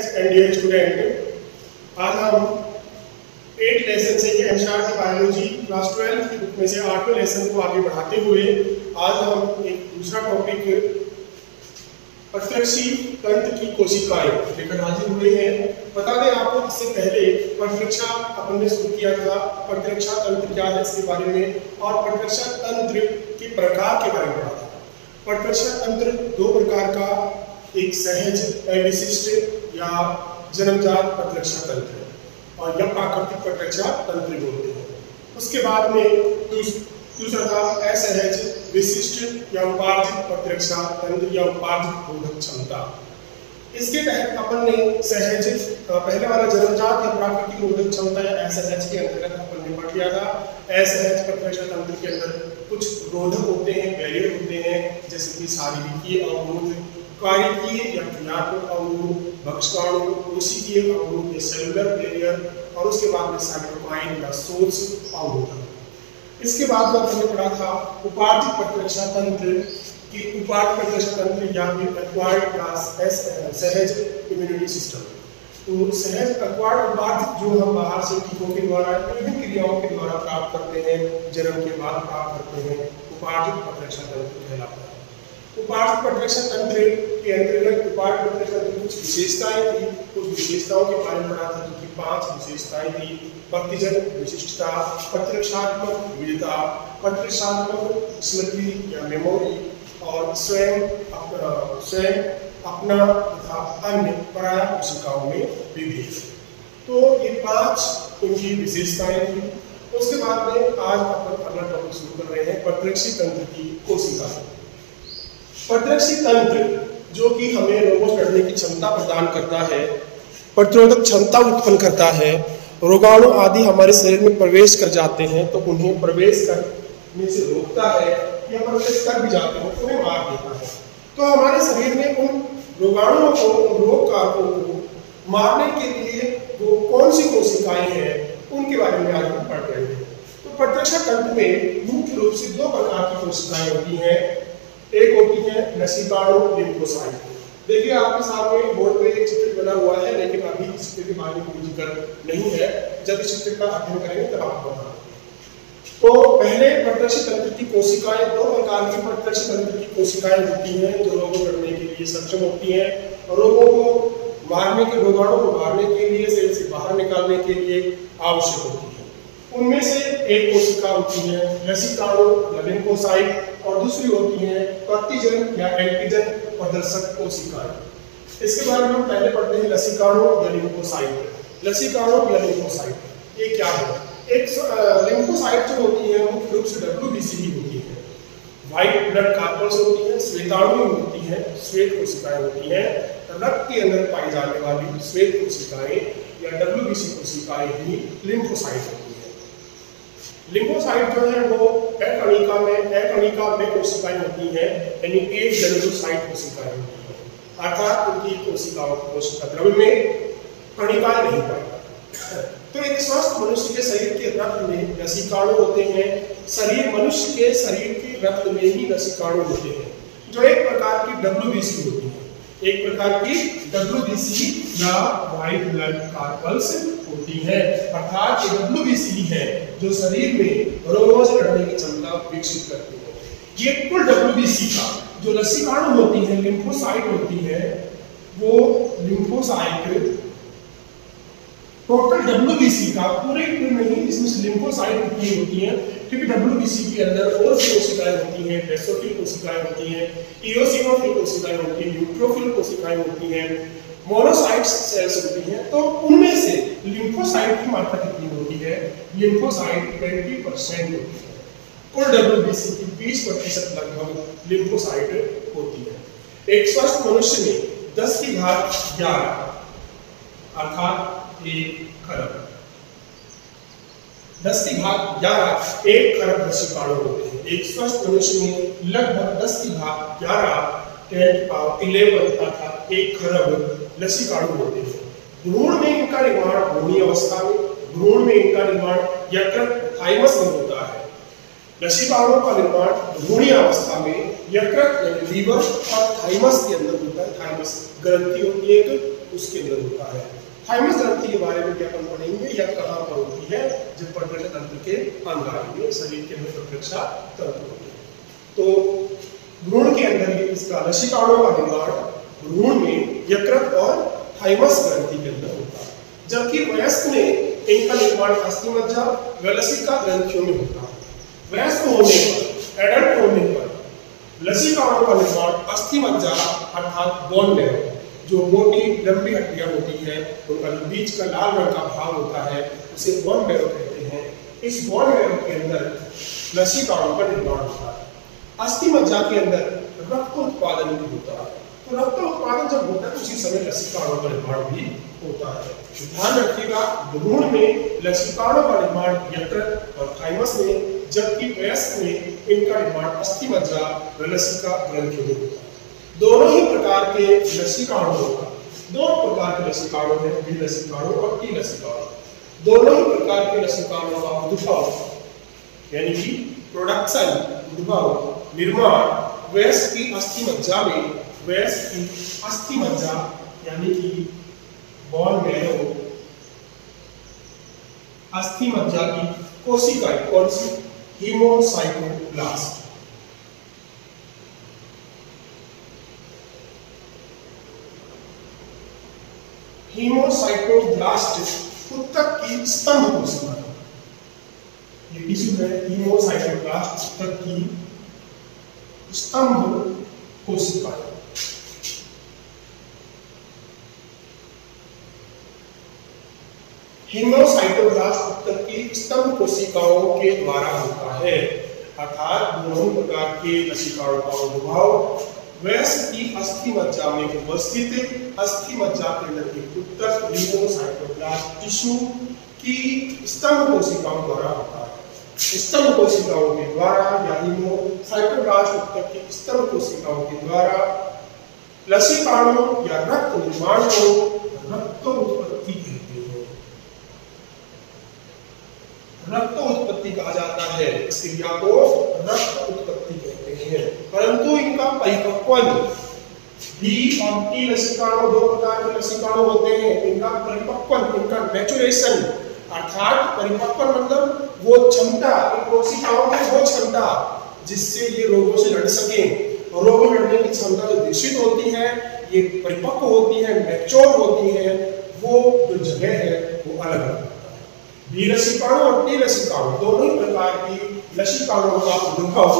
Friends and dear student, आज हम 8 lesson से ये एनसीईआरटी बायोलॉजी क्लास 12 की बुक में से 8वें लेसन को आगे बढ़ाते हुए आज हम एक दूसरा टॉपिक प्रतिरक्षी तंत्र की कोशिकाएं लेकर हाजिर हुए हैं। बता दें आपको, इससे पहले प्रतिरक्षा अपन ने शुरू किया था, प्रतिरक्षा तंत्र क्या है इसके बारे में और प्रतिरक्षा तंत्र के प्रकार के बारे में पढ़ा था। प्रतिरक्षा तंत्र दो प्रकार का, एक सहज विशिष्ट या जन्मजात प्रतिरक्षा तंत्र और या प्राकृतिक प्रतिरक्षा तंत्र बोलते हैं। उसके बाद में दूसरा था असहज विशिष्ट या उपार्जित प्रतिरक्षा तंत्र या उपार्जित रोधक क्षमता। इसके तहत अपन ने सहज पहले वाला जन्मजात या प्राकृतिक रोधक क्षमता या असहज के अंतर्गत अपन ने पढ़ लिया था। असहज प्रतिरक्षा तंत्र के अंदर कुछ रोधक होते हैं, बैरियर होते हैं, जैसे कि शारीरिक अवरोध, कार्यकीय या क्रियात्मक अवरोध, भक्षकाणु, कोशिकीय अवरोध या सेलुलर बैरियर, और उसके बाद में साइटोकाइन या सोर्स अवरोध। इसके बाद में हमने पढ़ा था उपार्जित प्रतिरक्षा तंत्र की उपार्जित प्रतिरक्षा तंत्र या फिर एक्वायर्ड क्लास सहज इम्यूनिटी सिस्टम। तो सहज एक्वायर्ड उपार्जित जो हम बाहर से टीकों के द्वारा विभिन्न क्रियाओं के द्वारा प्राप्त करते हैं, जन्म के बाद प्राप्त करते हैं, उपार्जित प्रतिरक्षा तंत्र कहलाता है। उपार्जित प्रतिरक्षा तंत्र के अंतर्गत उपार्जित प्रतिरक्षा तंत्र की कुछ विशेषताएं थी, कुछ विशेषताओं के बारे में पढ़ा था, जो कि 5 विशेषताएं थी। प्रतिजन विशिष्टता, प्रतिरक्षात्मक विविधता, प्रतिरक्षात्मक स्मृति या मेमोरी, और स्वयं अपना तथा अन्य पराया कोशिकाओं में विभेद। तो ये 5 उनकी विशेषताएं थी। उसके बाद में आज अपन अगला टॉपिक शुरू कर रहे हैं, प्रतिरक्षी तंत्र की कोशिका। प्रतिरक्षी तंत्र जो कि हमें रोगों से लड़ने की क्षमता प्रदान करता है, प्रतिरोधक क्षमता उत्पन्न करता है, रोगाणु आदि हमारे शरीर में प्रवेश कर जाते हैं तो उन्हें प्रवेश करने से रोकता है, या प्रवेश कर भी जाते हैं तो उन्हें मार देता है। तो हमारे शरीर में उन रोगाणुओं को, उन रोग कारकों को मारने के लिए वो कौन सी कोशिकाएं हैं, उनके बारे में आज हम पढ़ रहे हैं। तो प्रतिरक्षा तंत्र में मुख्य रूप से 2 प्रकार की कोशिकाएं होती हैं। एक होती है लसीकाणु लिम्फोसाइट। देखिए आपके सामने बोर्ड पे एक चित्र बना हुआ है, लेकिन अभी इस चित्र के बारे में कोई जिक्र नहीं है। जब इस चित्र का अध्ययन करेंगे तब आपको बताऊंगा। तो पहले प्रतिरक्षी तंत्र की कोशिकाएं 2 प्रकार की प्रतिरक्षी तंत्र की कोशिकाएं होती हैं जो रोगों लड़ने के लिए सक्षम होती हैं, रोगों को मारने के, रोगाणु को मारने के लिए, शरीर से बाहर निकालने के लिए आवश्यक होती है। उनमें से एक कोशिका होती है लसीकाणु या लिम्फोसाइट, और दूसरी होती है प्रतिजन या एंटीजन प्रदर्शक कोशिकाएं। इसके बारे में हम पहले पढ़ते हैं लसीकाणु या लिम्फोसाइट। लसीकाणु या लिम्फोसाइट ये क्या है? एक लिम्फोसाइट जो होती है मुख्य रूप से WBC ही होती है, व्हाइट ब्लड कार्पल्स होती हैं, श्वेताणु होती हैं, श्वेत कोशिकाएं होती हैं। रक्त के अंदर पाई जाने वाली श्वेत कोशिकाएं या WBC कोशिकाएं ही लिम्फोसाइट होती है। लिम्फोसाइट जो है वो एकणिका में कोशिकाएं होती हैं, यानी एक डेंड्रोसाइट कोशिकाएं होती हैं, अर्थात उनकी कोशिकाओं कोशिका द्रव्य में कणिकाएं नहीं पाई जाती। तो एक स्वस्थ मनुष्य के शरीर के रक्त में लसीकाणु होते हैं, मनुष्य के शरीर के रक्त में ही लसीकाणु होते हैं, जो एक प्रकार की WBC होती है, एक प्रकार की WBC या व्हाइट ब्लड कार्पल्स होती है। अर्थात ये WBC है जो शरीर में रोगों से लड़ने की क्षमता विकसित करती है। ये कुल WBC का जो लसीकाणु होती है, लिम्फोसाइट होती है, वो लिम्फोसाइट टोटल WBC का पूरे नहीं, इसमें से लिम्फोसाइट कितनी होती हैं, क्योंकि WBC के अंदर और भी कोशिकाएं होती हैं, बेसोफिल कोशिकाएं होती हैं, इओसिनोफिल कोशिकाएं होती हैं, न्यूट्रोफिल कोशिकाएं होती हैं, मोनोसाइट सेल्स होती हैं। तो उनमें से लिम्फोसाइट की मात्रा कितनी होती है? लिम्फोसाइट 20% होती है। कुल WBC की 20% लगभग लिम्फोसाइट होती है। एक स्वस्थ मनुष्य में 10⁻11 अर्थात 1 खरब 10⁻11 1 खरब लसीकाणु होते हैं। एक स्वस्थ मनुष्य में लगभग 10⁻11 अर्थात 1 खरब लसीकाणु होते हैं। भ्रूण में इनका निर्माण भ्रूणी अवस्था में, भ्रूण में इनका निर्माण यकृत थाइमस में होता है। लसीकाओं का निर्माण भ्रूणीय अवस्था में यकृत यानी लीवर और थाइमस के अंदर होता है। थाइमस ग्रंथि होती है एक, उसके अंदर होता है। थाइमस ग्रंथि के बारे में क्या अपन पढ़ेंगे, यह कहाँ पर होती है, जब प्रतिरक्षा तंत्र के अंग आएंगे, शरीर के अंदर प्रतिरक्षा तंत्र होती है। तो भ्रूण के अंदर ये इसका लसीकाओं का निर्माण भ्रूण में यकृत और थाइमस ग्रंथि के अंदर होता है, जबकि वयस्क में इनका निर्माण अस्थिमज्जा व लसिका ग्रंथियों में होता है। वयस्क होने पर, एडल्ट होने पर लसीकाओं का निर्माण अस्थिमज्जा अर्थात बोन मैरो, जो मोटी लंबी हड्डियां होती हैं, उनका जो बीच का लाल रंग का भाग होता है उसे बोन मैरो कहते हैं। इस बोन मैरो के अंदर लसीकाओं का निर्माण होता है। अस्थिमज्जा के अंदर रक्त उत्पादन भी होता है। तो रक्त उत्पादन जब होता है तो उसी समय लसीकाओं का निर्माण भी होता है। ध्यान रखिएगा, भ्रूण में लसीकाओं का निर्माण यकृत और थाइमस में, जबकि वयस्क में इनका निर्माण अस्थिमज्जा व लसिका ग्रंथियों में होता है। दोनों ही प्रकार के लसीकाओं का, दो प्रकार के लसीकाओं हैं, बी लसीकाओं और टी लसीकाओं। दोनों ही प्रकार के लसीकाओं का उद्भव यानी कि प्रोडक्शन, उद्भव, निर्माण वयस्क की अस्थिमज्जा में, वयस्क की अस्थिमज्जा यानी कि बोन मैरो, अस्थिमज्जा की कोशिकाएं, कौन सी, हीमोसाइटोब्लास्ट। हीमोसाइटोब्लास्ट ऊतक की स्तंभ कोशिका, ये टिश्यू है हीमोसाइटोब्लास्ट, ऊतक की स्तंभ कोशिका। हीमोसाइटोब्लास्ट ऊतक की स्तंभ कोशिकाओं के द्वारा होता है, अर्थात दोनों प्रकार के लसीकाओं का उद्भव वयस्क की अस्थिमज्जा में उपस्थित अस्थिमज्जा के अंदर एक ऊतक हीमोसाइटोब्लास्ट टिश्यू की स्तंभ कोशिकाओं द्वारा होता है। स्तंभ कोशिकाओं के द्वारा या हीमोसाइटोब्लास्ट ऊतक की स्तंभ कोशिकाओं के द्वारा लसीकाओं या रक्त निर्माण को रक्त उत्पत्ति कहते हैं। रक्त उत्पत्ति कहा जाता है, इस क्रिया को रक्त उत्पत्ति कहते हैं। परंतु इनका परिपक्वन, बी और टी लसीकाओं दो प्रकार के लसीकाओं होते हैं। इनका परिपक्वन, इनका मैच्योरेशन अर्थात परिपक्वन मतलब वो क्षमता, इन कोशिकाओं में वो क्षमता जिससे ये रोगों से लड़ सके, रोगों लड़ने की क्षमता जो विकसित होती है, ये परिपक्व होती है, मैच्योर होती है, वो जो जगह है वो अलग अलग। बी लसीकाओं और टी लसीकाओं दोनों ही प्रकार की लसीकाओं का उद्भव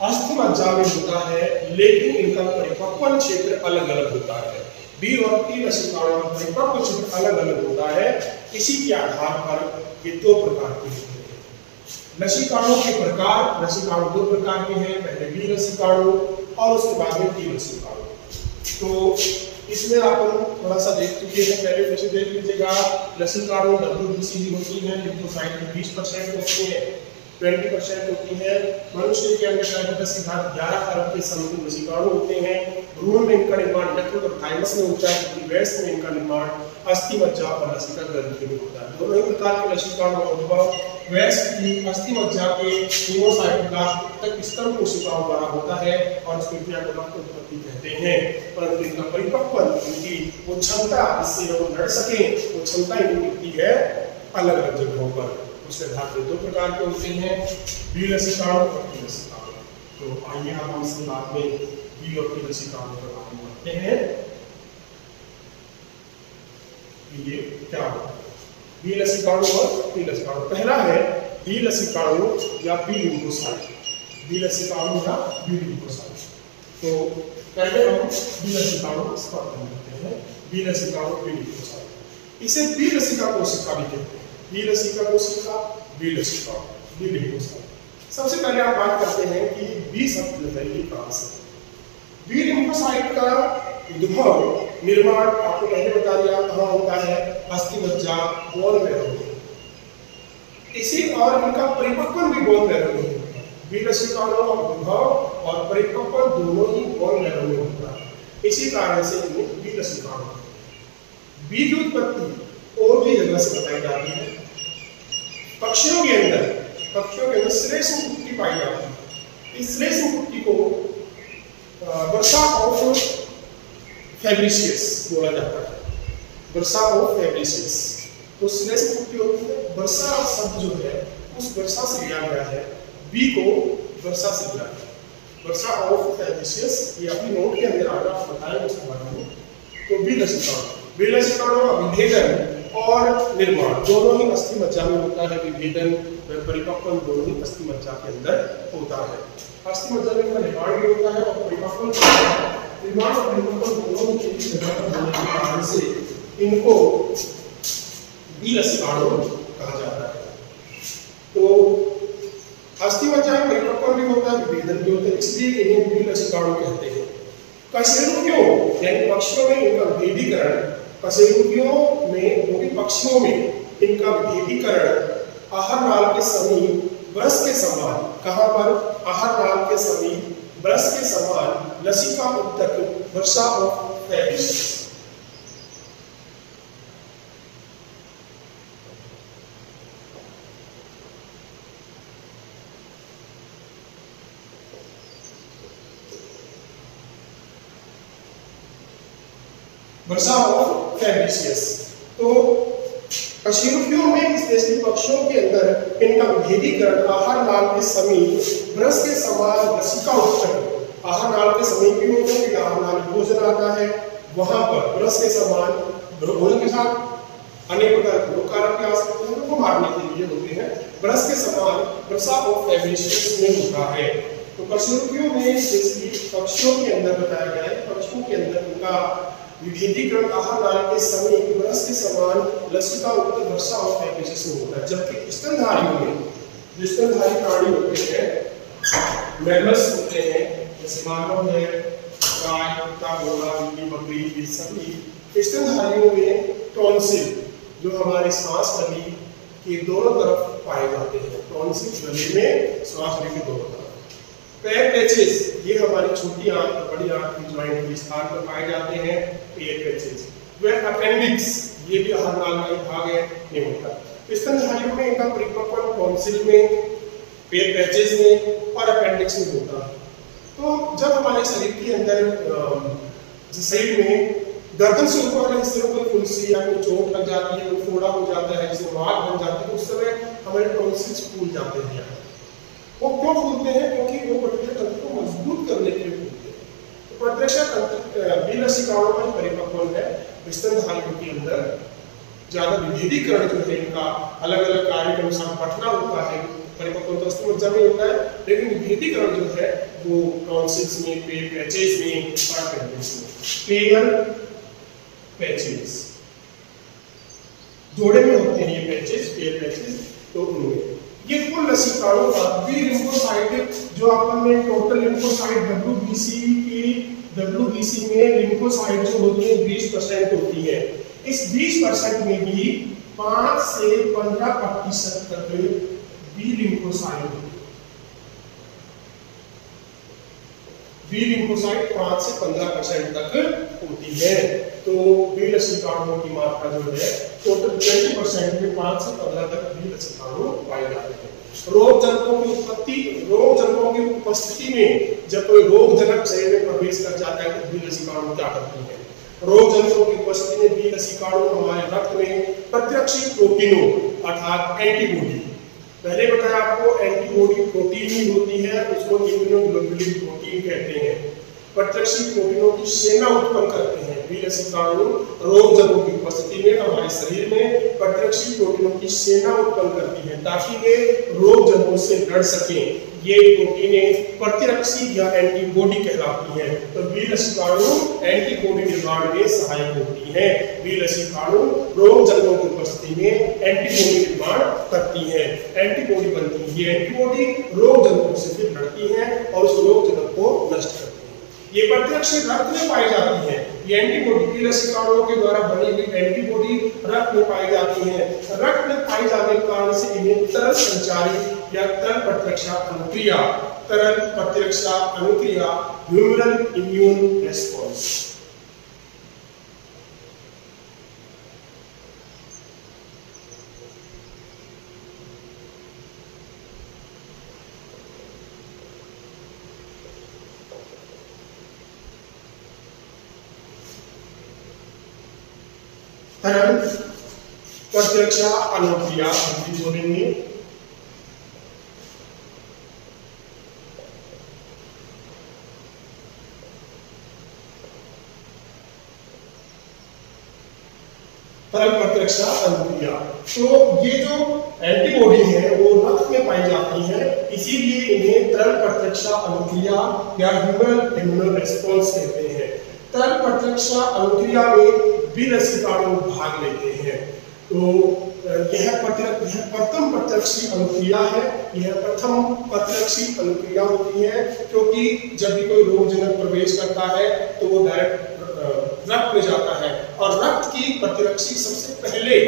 अस्थिमज्जा में होता है, लेकिन इनका परिपक्वन क्षेत्र अलग अलग होता है। बी और टी लसीकाओं का परिपक्व क्षेत्र अलग अलग होता है। इसी के आधार पर ये दो प्रकार के होते हैं। लसीकाओं के प्रकार, लसीकाओं दो प्रकार के हैं, पहले बी लसीकाओं और उसके बाद में टी लसीकाओं। तो इसमें आप थोड़ा सा देख चुके हैं, पहले फिर से देख लीजिएगा। लसीकाओं WBC होती है, लिम्फोसाइट में 20% होती है, 20% होती है। मनुष्य के अंदर डायबिटीज की घात 11 अरब के समथिंग लसीकाओं होते हैं। भ्रूण में इनका निर्माण यकृत और थाइमस में होता है, जबकि वयस्क में इनका निर्माण अस्थिमज्जा और लसिका ग्रंथि में होता है। दोनों ही प्रकार के लसीकाओं का उद्भव वयस्क की अस्थिमज्जा के हीमोसाइटोब्लास्ट ऊतक स्तंभ कोशिकाओं द्वारा होता है और इस प्रक्रिया को रक्त उत्पत्ति कहते हैं। परंतु इनका परिपक्वन, इनकी वो क्षमता जिससे वो लड़ सके, वो क्षमता इनकी मिलती है अलग अलग जगहों पर। उसके आधार पर दो प्रकार के होते हैं, बी लसीकाओं और टी लसीकाओं। तो आइए हम इस बात में बी और टी लसीकाओं पर बात करते हैं। ये क्या होता है बी लसीकाओं और टी लसीकाओं? पहला है बी लसीकाओं या बी लिम्फोसाइट। बी लसीकाओं या बी लिम्फोसाइट। तो पहले हम बी लसीकाओं पर करते हैं। बी लसीकाओं, बी लिम्फोसाइट, इसे बी लसिका कोशिका भी कहते हैं। बी लसिका कोशिका, बी लसीकाओं, बी लिम्फोसाइट। सबसे पहले आप बात करते हैं कि बी शब्द जो है ये कहां से? बी लिम्फोसाइट का उद्भव, निर्माण आपको पहले बता दिया कहाँ होता है, अस्थिमज्जा, बोन मैरो। इसी और इनका परिपक्वन भी बोन मैरो में होता है। बी लसीकाओं का उद्भव और परिपक्वन दोनों ही बोन मैरो में होता है। इसी कारण से इन्हें बी लसीकाओं। बी की उत्पत्ति और भी जगह से बताई जाती है। पक्षियों के अंदर पक्षियों के अंदर श्लेष्म पुट्टी पाई जाती है। इस श्लेष्म पुट्टी को वर्षा ऑफ फैब्रिशियस बोला जाता है, वर्षा ऑफ फैब्रिशियस। तो श्लेष्म पुट्टी होती है, वर्षा शब्द जो है उस वर्षा से लिया गया है, बी को वर्षा से लिया गया, वर्षा ऑफ फैब्रिशियस। ये अपनी नोट के अंदर आगे आप बताएंगे उसके बारे में। तो बी लसिकाणु, बी लसिकाणु का विभेदन और निर्माण दोनों ही अस्थि मज्जा में होता है। विभेदन व परिपक्वन दोनों ही अस्थि मज्जा के अंदर होता है। अस्थि मज्जा में इनका निर्माण भी होता है और परिपक्वन निर्माण और परिपक्वन दोनों ही एक जगह पर होने के कारण से इनको बी लसिकाणु कहा जाता है। तो अस्थि मज्जा में परिपक्वन भी होता है, विभेदन भी होता है, इसलिए इन्हें बी लसिकाणु कहते हैं। कशेरुकियों यानी पक्षियों में इनका विभेदीकरण, कशेरुकियों में वो भी पक्षियों में इनका विभेदीकरण आहार नाल के समीप ब्रश के समान, कहां पर? आहार नाल के समीप ब्रश के समान लसिका उत्तक bursa of Fabricius. Bursa of Fabricius. तो कशेरुकियों में इस देश के पक्षियों के अंदर इनका विभेदीकरण आहार नाल के समीप ब्रश के समान लसिका उत्तक, आहार नाल के समीप भी होता है, आहार नाल भोजन आता है वहां पर ब्रश के समान, भोजन के साथ अनेक प्रकार के रोगकारक आ सकते हैं, उनको मारने के लिए होते हैं, ब्रश के समान वर्षा ऑफ फैब्रिशियस में होता है। तो कशेरुकियों में जैसे पक्षियों के अंदर बताया गया है, पक्षियों के अंदर इनका विभेदीकरण आहार नाल के समीप ब्रश के समान लसिका उत्तक वर्षा ऑफ फैब्रिशियस में होता है। जबकि स्तनधारियों में, जो स्तनधारी प्राणी होते हैं, मैमल्स होते हैं, जैसे मानव है, गाय, कुत्ता, घोड़ा, बिल्ली, बकरी, ये सभी स्तनधारियों में टॉन्सिल जो हमारे सांस नली के दोनों तरफ पाए जाते हैं, टॉन्सिल गले में, सांस नली के दोनों तरफ। पैर पैचेस ये हमारी छोटी आंत और बड़ी आंत की जॉइंट के स्थान पर पाए जाते हैं, पैर पैचेस। वह अपेंडिक्स ये भी आहार नाल का भाग है, नहीं होता। स्तनधारियों में इनका परिपक्वन टॉन्सिल में, पैर पैचेस में और अपेंडिक्स में होता है। तो जब हमारे शरीर के अंदर शरीर में गर्दन से ऊपर वाले हिस्से में कोई फुंसी या कोई चोट लग जाती है, कोई फोड़ा हो जाता है, जिसमें वात बन जाती है, उस समय हमारे टॉन्सिल्स फूल जाते हैं। वो क्यों फूलते हैं? क्योंकि वो प्रतिरक्षा तंत्र को मजबूत करने के लिए फूलते हैं। तो प्रतिरक्षा तंत्र बी लसिकाणु में परिपक्वन है, स्तनधारियों के अंदर ज्यादा विभेदीकरण जो है इनका अलग अलग कार्य के अनुसार बढ़ना होता है। परिपक्वन तो अस्थि मज्जा में होता है, लेकिन विभेदीकरण जो है वो टॉन्सिल्स में, पेयर पैचेस में और अपेंडिक्स में। पेयर पैचेस जोड़े में होते हैं ये पैचेस, पेयर पैचेस। तो उनमें ये कुल लसिकाणु का बी लिम्फोसाइट जो अपन में टोटल लिम्फोसाइट डब्ल्यूबीसी में लिम्फोसाइट जो होती है 20% होती है। इस 20% में भी 5 से 15% तक बी लिम्फोसाइट, बी लिम्फोसाइट 5 से 15% तक होती है। तो बी लसिकाणुओं की मात्रा जो है टोटल 20% में 5 से 15 तक बी लसिकाणु पाए जाते हैं। रोग जनकों की उत्पत्ति, रोग जनकों की उपस्थिति में जब कोई रोग जनक शरीर में प्रवेश कर जाता है तो बी लसिकाणु क्या करती है? रोग जनकों की उपस्थिति में बी लसिकाणु हमारे रक्त में प्रतिरक्षी प्रोटीनों अर्थात एंटीबॉडी, पहले बताया आपको एंटीबॉडी प्रोटीन ही होती है, उसको इम्यूनोग्लोबुलिन प्रोटीन कहते हैं। प्रतिरक्षी प्रोटीनों की सेना उत्पन्न करते हैं बी लसिकाणु। रोग जनकों की उपस्थिति में हमारे शरीर में प्रतिरक्षी प्रोटीनों की सेना उत्पन्न करती है ताकि वे रोग जनकों से लड़ सकें। ये प्रोटीनें प्रतिरक्षी या एंटीबॉडी कहलाती हैं। तो बी लसिकाणु एंटीबॉडी निर्माण में सहायक होती है। बी लसिकाणु रोग जनकों की उपस्थिति में एंटीबॉडी निर्माण करती है, एंटीबॉडी बनती है। ये एंटीबॉडी रोग जनकों से फिर लड़ती है और उस रोग जनक को नष्ट करती है। ये प्रतिरक्षी रक्त में पाई जाती है। ये एंटीबॉडी बी लसिकाणुओं के द्वारा बनी हुई एंटीबॉडी रक्त में पाई जाती है। रक्त में पाई जाने के कारण से इन्हें तरल संचारी या तरल प्रतिरक्षा अनुक्रिया, तरल प्रतिरक्षा अनुक्रिया ह्यूमरल इम्यून रेस्पॉन्स, तरल प्रतिरक्षा अनुक्रिया जोड़ेंगे। तरल प्रतिरक्षा अनुक्रिया, तो ये जो एंटीबॉडी है वो रक्त में पाई जाती है, इसीलिए इन्हें तरल प्रतिरक्षा अनुक्रिया या ह्यूमन इम्यूनो रिस्पॉन्स कहते हैं। तरल प्रतिरक्षा अनुक्रिया में विलसिकाणु भाग लेते हैं। तो यह प्रथम प्रतिरक्षी अनुक्रिया है। यह प्रथम प्रतिरक्षी अनुक्रिया होती है क्योंकि जब भी कोई रोगजनक प्रवेश करता है तो वो डायरेक्ट रक्त में जाता है और रक्त की प्रतिरक्षी सबसे पहले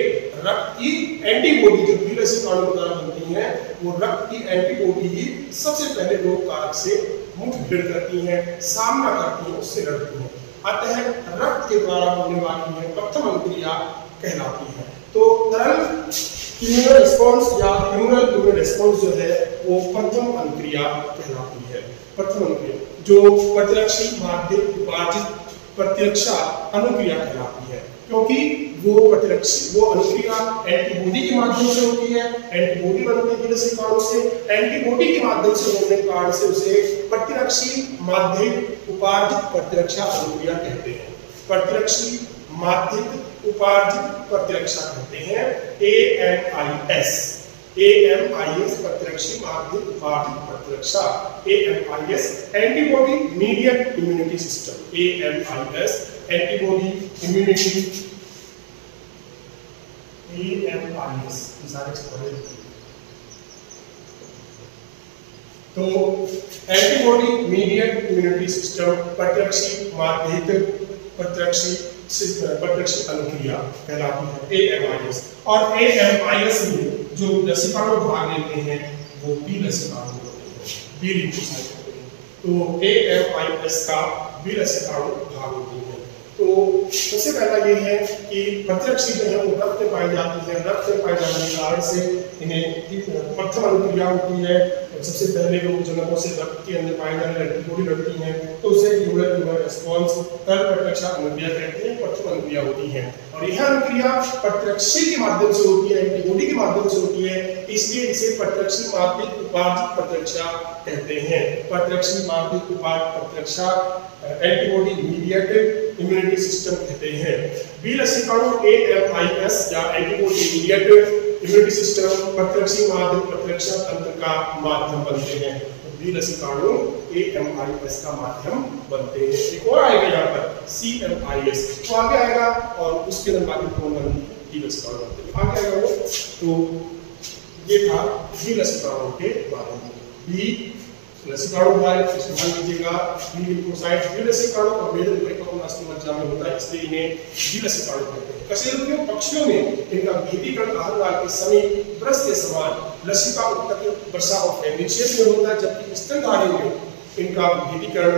रक्त की एंटीबॉडी जो विलसिकाणु द्वारा बनती है, वो रक्त की एंटीबॉडी ही सबसे पहले रोग कारक से मुठभेड़ करती है, सामना करती है, उससे लड़ती है। अतः रक्त के द्वारा होने वाली है प्रथम अनुक्रिया कहलाती है। तो तरल इम्यूनो रिस्पॉन्स या ह्यूमन इम्यूनो रिस्पॉन्स जो है वो प्रथम अनुक्रिया कहलाती है। प्रथम अनुक्रिया जो प्रतिरक्षी माध्य उपार्जित प्रतिरक्षा अनुक्रिया कहलाती है क्योंकि वो अनुक्रिया एंटीबॉडी के माध्यम से होती है। एंटीबॉडी बनती है विलसिकाणु से, एंटीबॉडी के माध्यम से होने के कारण से उसे प्रतिरक्षी माध्य उपार्जित प्रतिरक्षा अनुक्रिया कहते हैं। प्रतिरक्षी माध्य उपार्जित प्रतिरक्षा कहते हैं AMIS। AMIS प्रतिरक्षी माध्य उपार्जित प्रतिरक्षा, AMIS antibody mediate immunity system, AMIS antibody immunity, AMIS तो एंटीबॉडी मीडिएट इम्यूनिटी सिस्टम प्रतिरक्षी माध्यित प्रतिरक्षी अनुक्रिया कहलाती है AMIS। और AMIS में जो लसिकाणु भाग लेते हैं वो बी लसिकाणु होते हैं, बी लिम्फोसाइट होते हैं। तो AMIS का बी लसिकाणु भाग होते हैं। तो सबसे पहला ये है कि प्रतिरक्षी जो है वो रक्त में पाई जाती है। रक्त में पाए जाने के कारण से इन्हें प्रथम अनुक्रिया होती है। सबसे पहले रोगजनकों से रक्त के अंदर पाए जाने वाली एंटीबॉडी लड़ती हैं तो उसे ह्यूमन रिस्पॉन्स तरल प्रतिरक्षा अनुक्रिया कहते हैं, प्रथम अनुक्रिया होती है। और यह अनुक्रिया प्रतिरक्षी के माध्यम से होती है, एंटीबॉडी के माध्यम से होती है, इसलिए इसे प्रतिरक्षी माध्यिक उपार्जित प्रतिरक्षा कहते हैं। प्रतिरक्षी माध्यिक उपार्जित प्रतिरक्षा एंटीबॉडी मीडिएटेड इम्यूनिटी सिस्टम कहते हैं। बी लसिकाणु AMIS या एंटीबॉडी मीडिएटेड इम्यूनिटी सिस्टम प्रतिरक्षी माध्यम प्रतिरक्षा तंत्र का माध्यम बनते हैं। तो बी लसिकाणु AMIS का माध्यम बनते हैं। एक और आएगा यहाँ पर CMIS, तो आगे आएगा और उसके अंदर माध्यम कौन बनती है, बी लसिकाणु बनते हैं। आगे आएगा वो, तो ये था बी लसिकाणु के बारे में। बी लसिकाणु ध्यान लीजिएगा, बी लिम्फोसाइट बी लसिकाणु और मेदन परिपक्व अस्थि में होता है, इसलिए इन्हें बी लसिकाणु कहते हैं। कशेरुकियों पक्षियों में इनका भेदीकरण आहार के समय ब्रश के समान लसिका उत्तक वर्षा और फेमिनिशियस में होता है, जबकि स्तनधारी में इनका भेदीकरण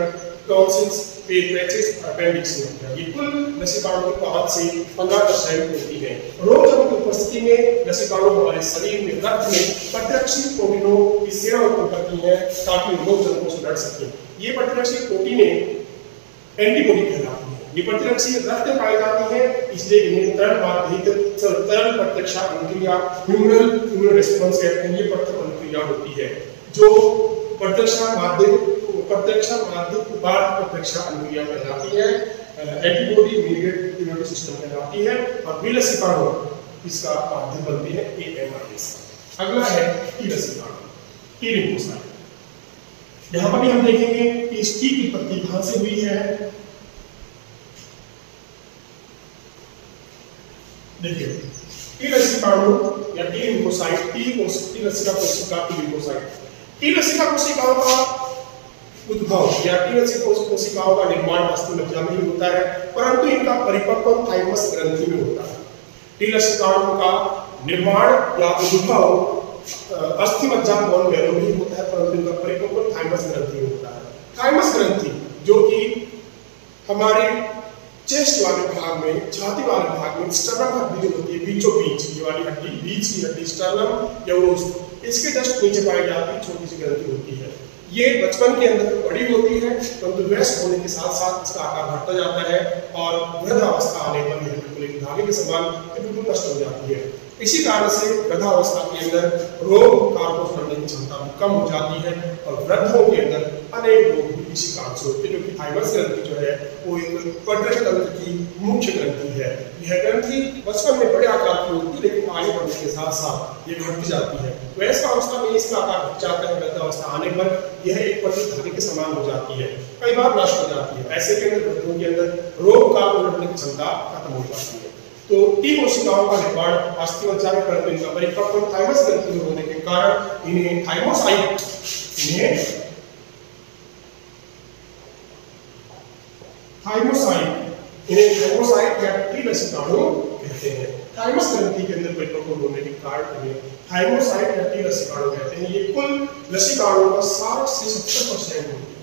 टॉन्सिल्स, पैचेस और अपेंडिक्स में होता है। ये कुल लसिकाणु की 5 से 15% होती है। रोगजनकों की उपस्थिति में लसिकाणु हमारे शरीर में रक्त में प्रतिरक्षी प्रोटीनों की सेवा उत्पन्न करती है ताकि रोगजनकों से लड़ सके। ये प्रतिरक्षी प्रोटीनें एंटीबॉडी कहलाती है। ये प्रतिरक्षी रक्त में पाई जाती है, इसलिए इन्हें तरल प्रतिरक्षा अनुक्रिया ह्यूमन इम्यूनो रिस्पॉन्स कहते हैं। ये प्रथम अनुक्रिया होती है जो प्रतिरक्षा माध्यिक उपार्जित प्रतिरक्षा अनुक्रिया कहलाती है। एंटीबॉडी मीडिएटेड इम्यूनिटी सिस्टम कहलाती है। और बी लसिकाणु इसका माध्यम बनती है AMIS। अगला है टी लसिकाणु, टी लिम्फोसाइट। यहाँ पर भी हम देखेंगे कि इस टी की उत्पत्ति कहाँ से हुई है। देखिए टी लसिकाणु या टी लिम्फोसाइट, टी लसिका कोशिका, टी लिम्फोसाइट। टी लसिका कोशिकाओं का उद्भव या टी लसिका कोशिकाओं का निर्माण अस्थि मज्जा में ही होता है, परंतु इनका परिपक्व थाइमस ग्रंथि में होता है। टी लसिकाओं का निर्माण या उद्भव अस्थि मज्जा बोन मैरो में होता है, परंतु इनका परिपक्व थाइमस ग्रंथि में होता है। थाइमस ग्रंथि जो कि हमारे चेस्ट वाले भाग में, छाती वाले भाग में स्टर्नम हड्डी जो होती है बीचों बीच, ये वाली हड्डी बीच की हड्डी स्टर्नम या उरोस, इसके जस्ट नीचे पाई जाती छोटी सी ग्रंथि होती है। ये बचपन के अंदर बड़ी होती है, परंतु वयस्क होने के साथ साथ इसका आकार बढ़ता जाता है और वृद्धावस्था आने पर यह बिल्कुल एक धागे के समान बिल्कुल नष्ट हो जाती है। इसी कारण से वृद्धावस्था के अंदर रोग कारकों को करने की क्षमता कम हो जाती है और वृद्धों के अंदर अनेक रोग भी इसी कारण से होते हैं, क्योंकि थाइमस ग्रंथि जो है वो एक प्रजनन तंत्र की मुख्य ग्रंथि है। यह ग्रंथि बचपन में बड़े आकार की होती है, लेकिन आयु बढ़ने के साथ साथ ये घटती जाती है। वयस्कावस्था में इसका आकार घट जाता है, वृद्धावस्था आने पर यह एक पतली धागे के समान हो जाती है, कई बार नष्ट हो जाती है। ऐसे के अंदर वृद्धों के अंदर रोग कारकों करने की क्षमता खत्म हो जाती है। तो टी कोशिकाओं का निर्माण अस्थिमज्जा में परंतु इनका परिपक्व थाइमस ग्रंथि होने के कारण इन्हें थाइमोसाइट या टी लसिकाणु कहते हैं। थाइमस ग्रंथि के अंदर परिपक्व होने के कारण इन्हें थाइमोसाइट या टी लसिकाणु कहते हैं। ये कुल लसिकाणुओं का 60 से 70% होती है।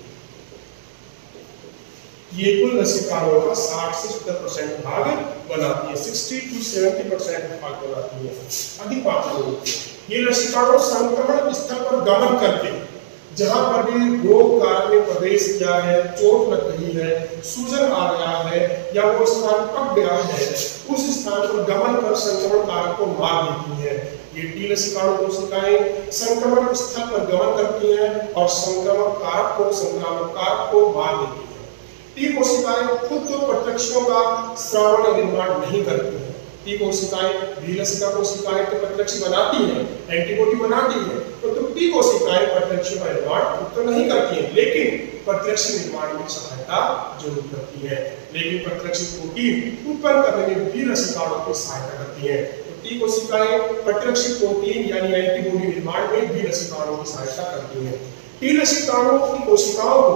ये कुल लसिकाणुओं का 60 से 70% भाग बनाती है, 60 to 70% भाग बनाती है, अधिक मात्रा में होती है। ये लसिकाणु संक्रमण स्थल पर गमन करके जहां पर भी रोग कारक ने प्रवेश किया है, चोट लग रही है, सूजन आ गया है या वो स्थान पक गया है, उस स्थान पर गमन कर संक्रमण कारक को मार देती है। ये टी लसिकाणु कोशिकाएं संक्रमण स्थल पर गमन करती हैं और संक्रामक कारक को मार देती है। टी कोशिकाएं खुद तो प्रत्यक्षों का श्रावण निर्माण नहीं करती हैं। टी कोशिकाएं बी लसिका कोशिकाएं तो प्रत्यक्ष बनाती हैं, एंटीबॉडी बनाती हैं, तो टी कोशिकाएं प्रत्यक्षों का निर्माण खुद तो नहीं करती हैं, लेकिन प्रत्यक्ष निर्माण में सहायता जरूर करती है। लेकिन प्रत्यक्ष प्रोटीन उत्पन्न करने में बी लसिकाओं की सहायता करती है। तो टी कोशिकाएं प्रत्यक्ष प्रोटीन यानी एंटीबॉडी निर्माण में बी लसिकाओं की सहायता करती है। टी लसिकाओं की कोशिकाओं को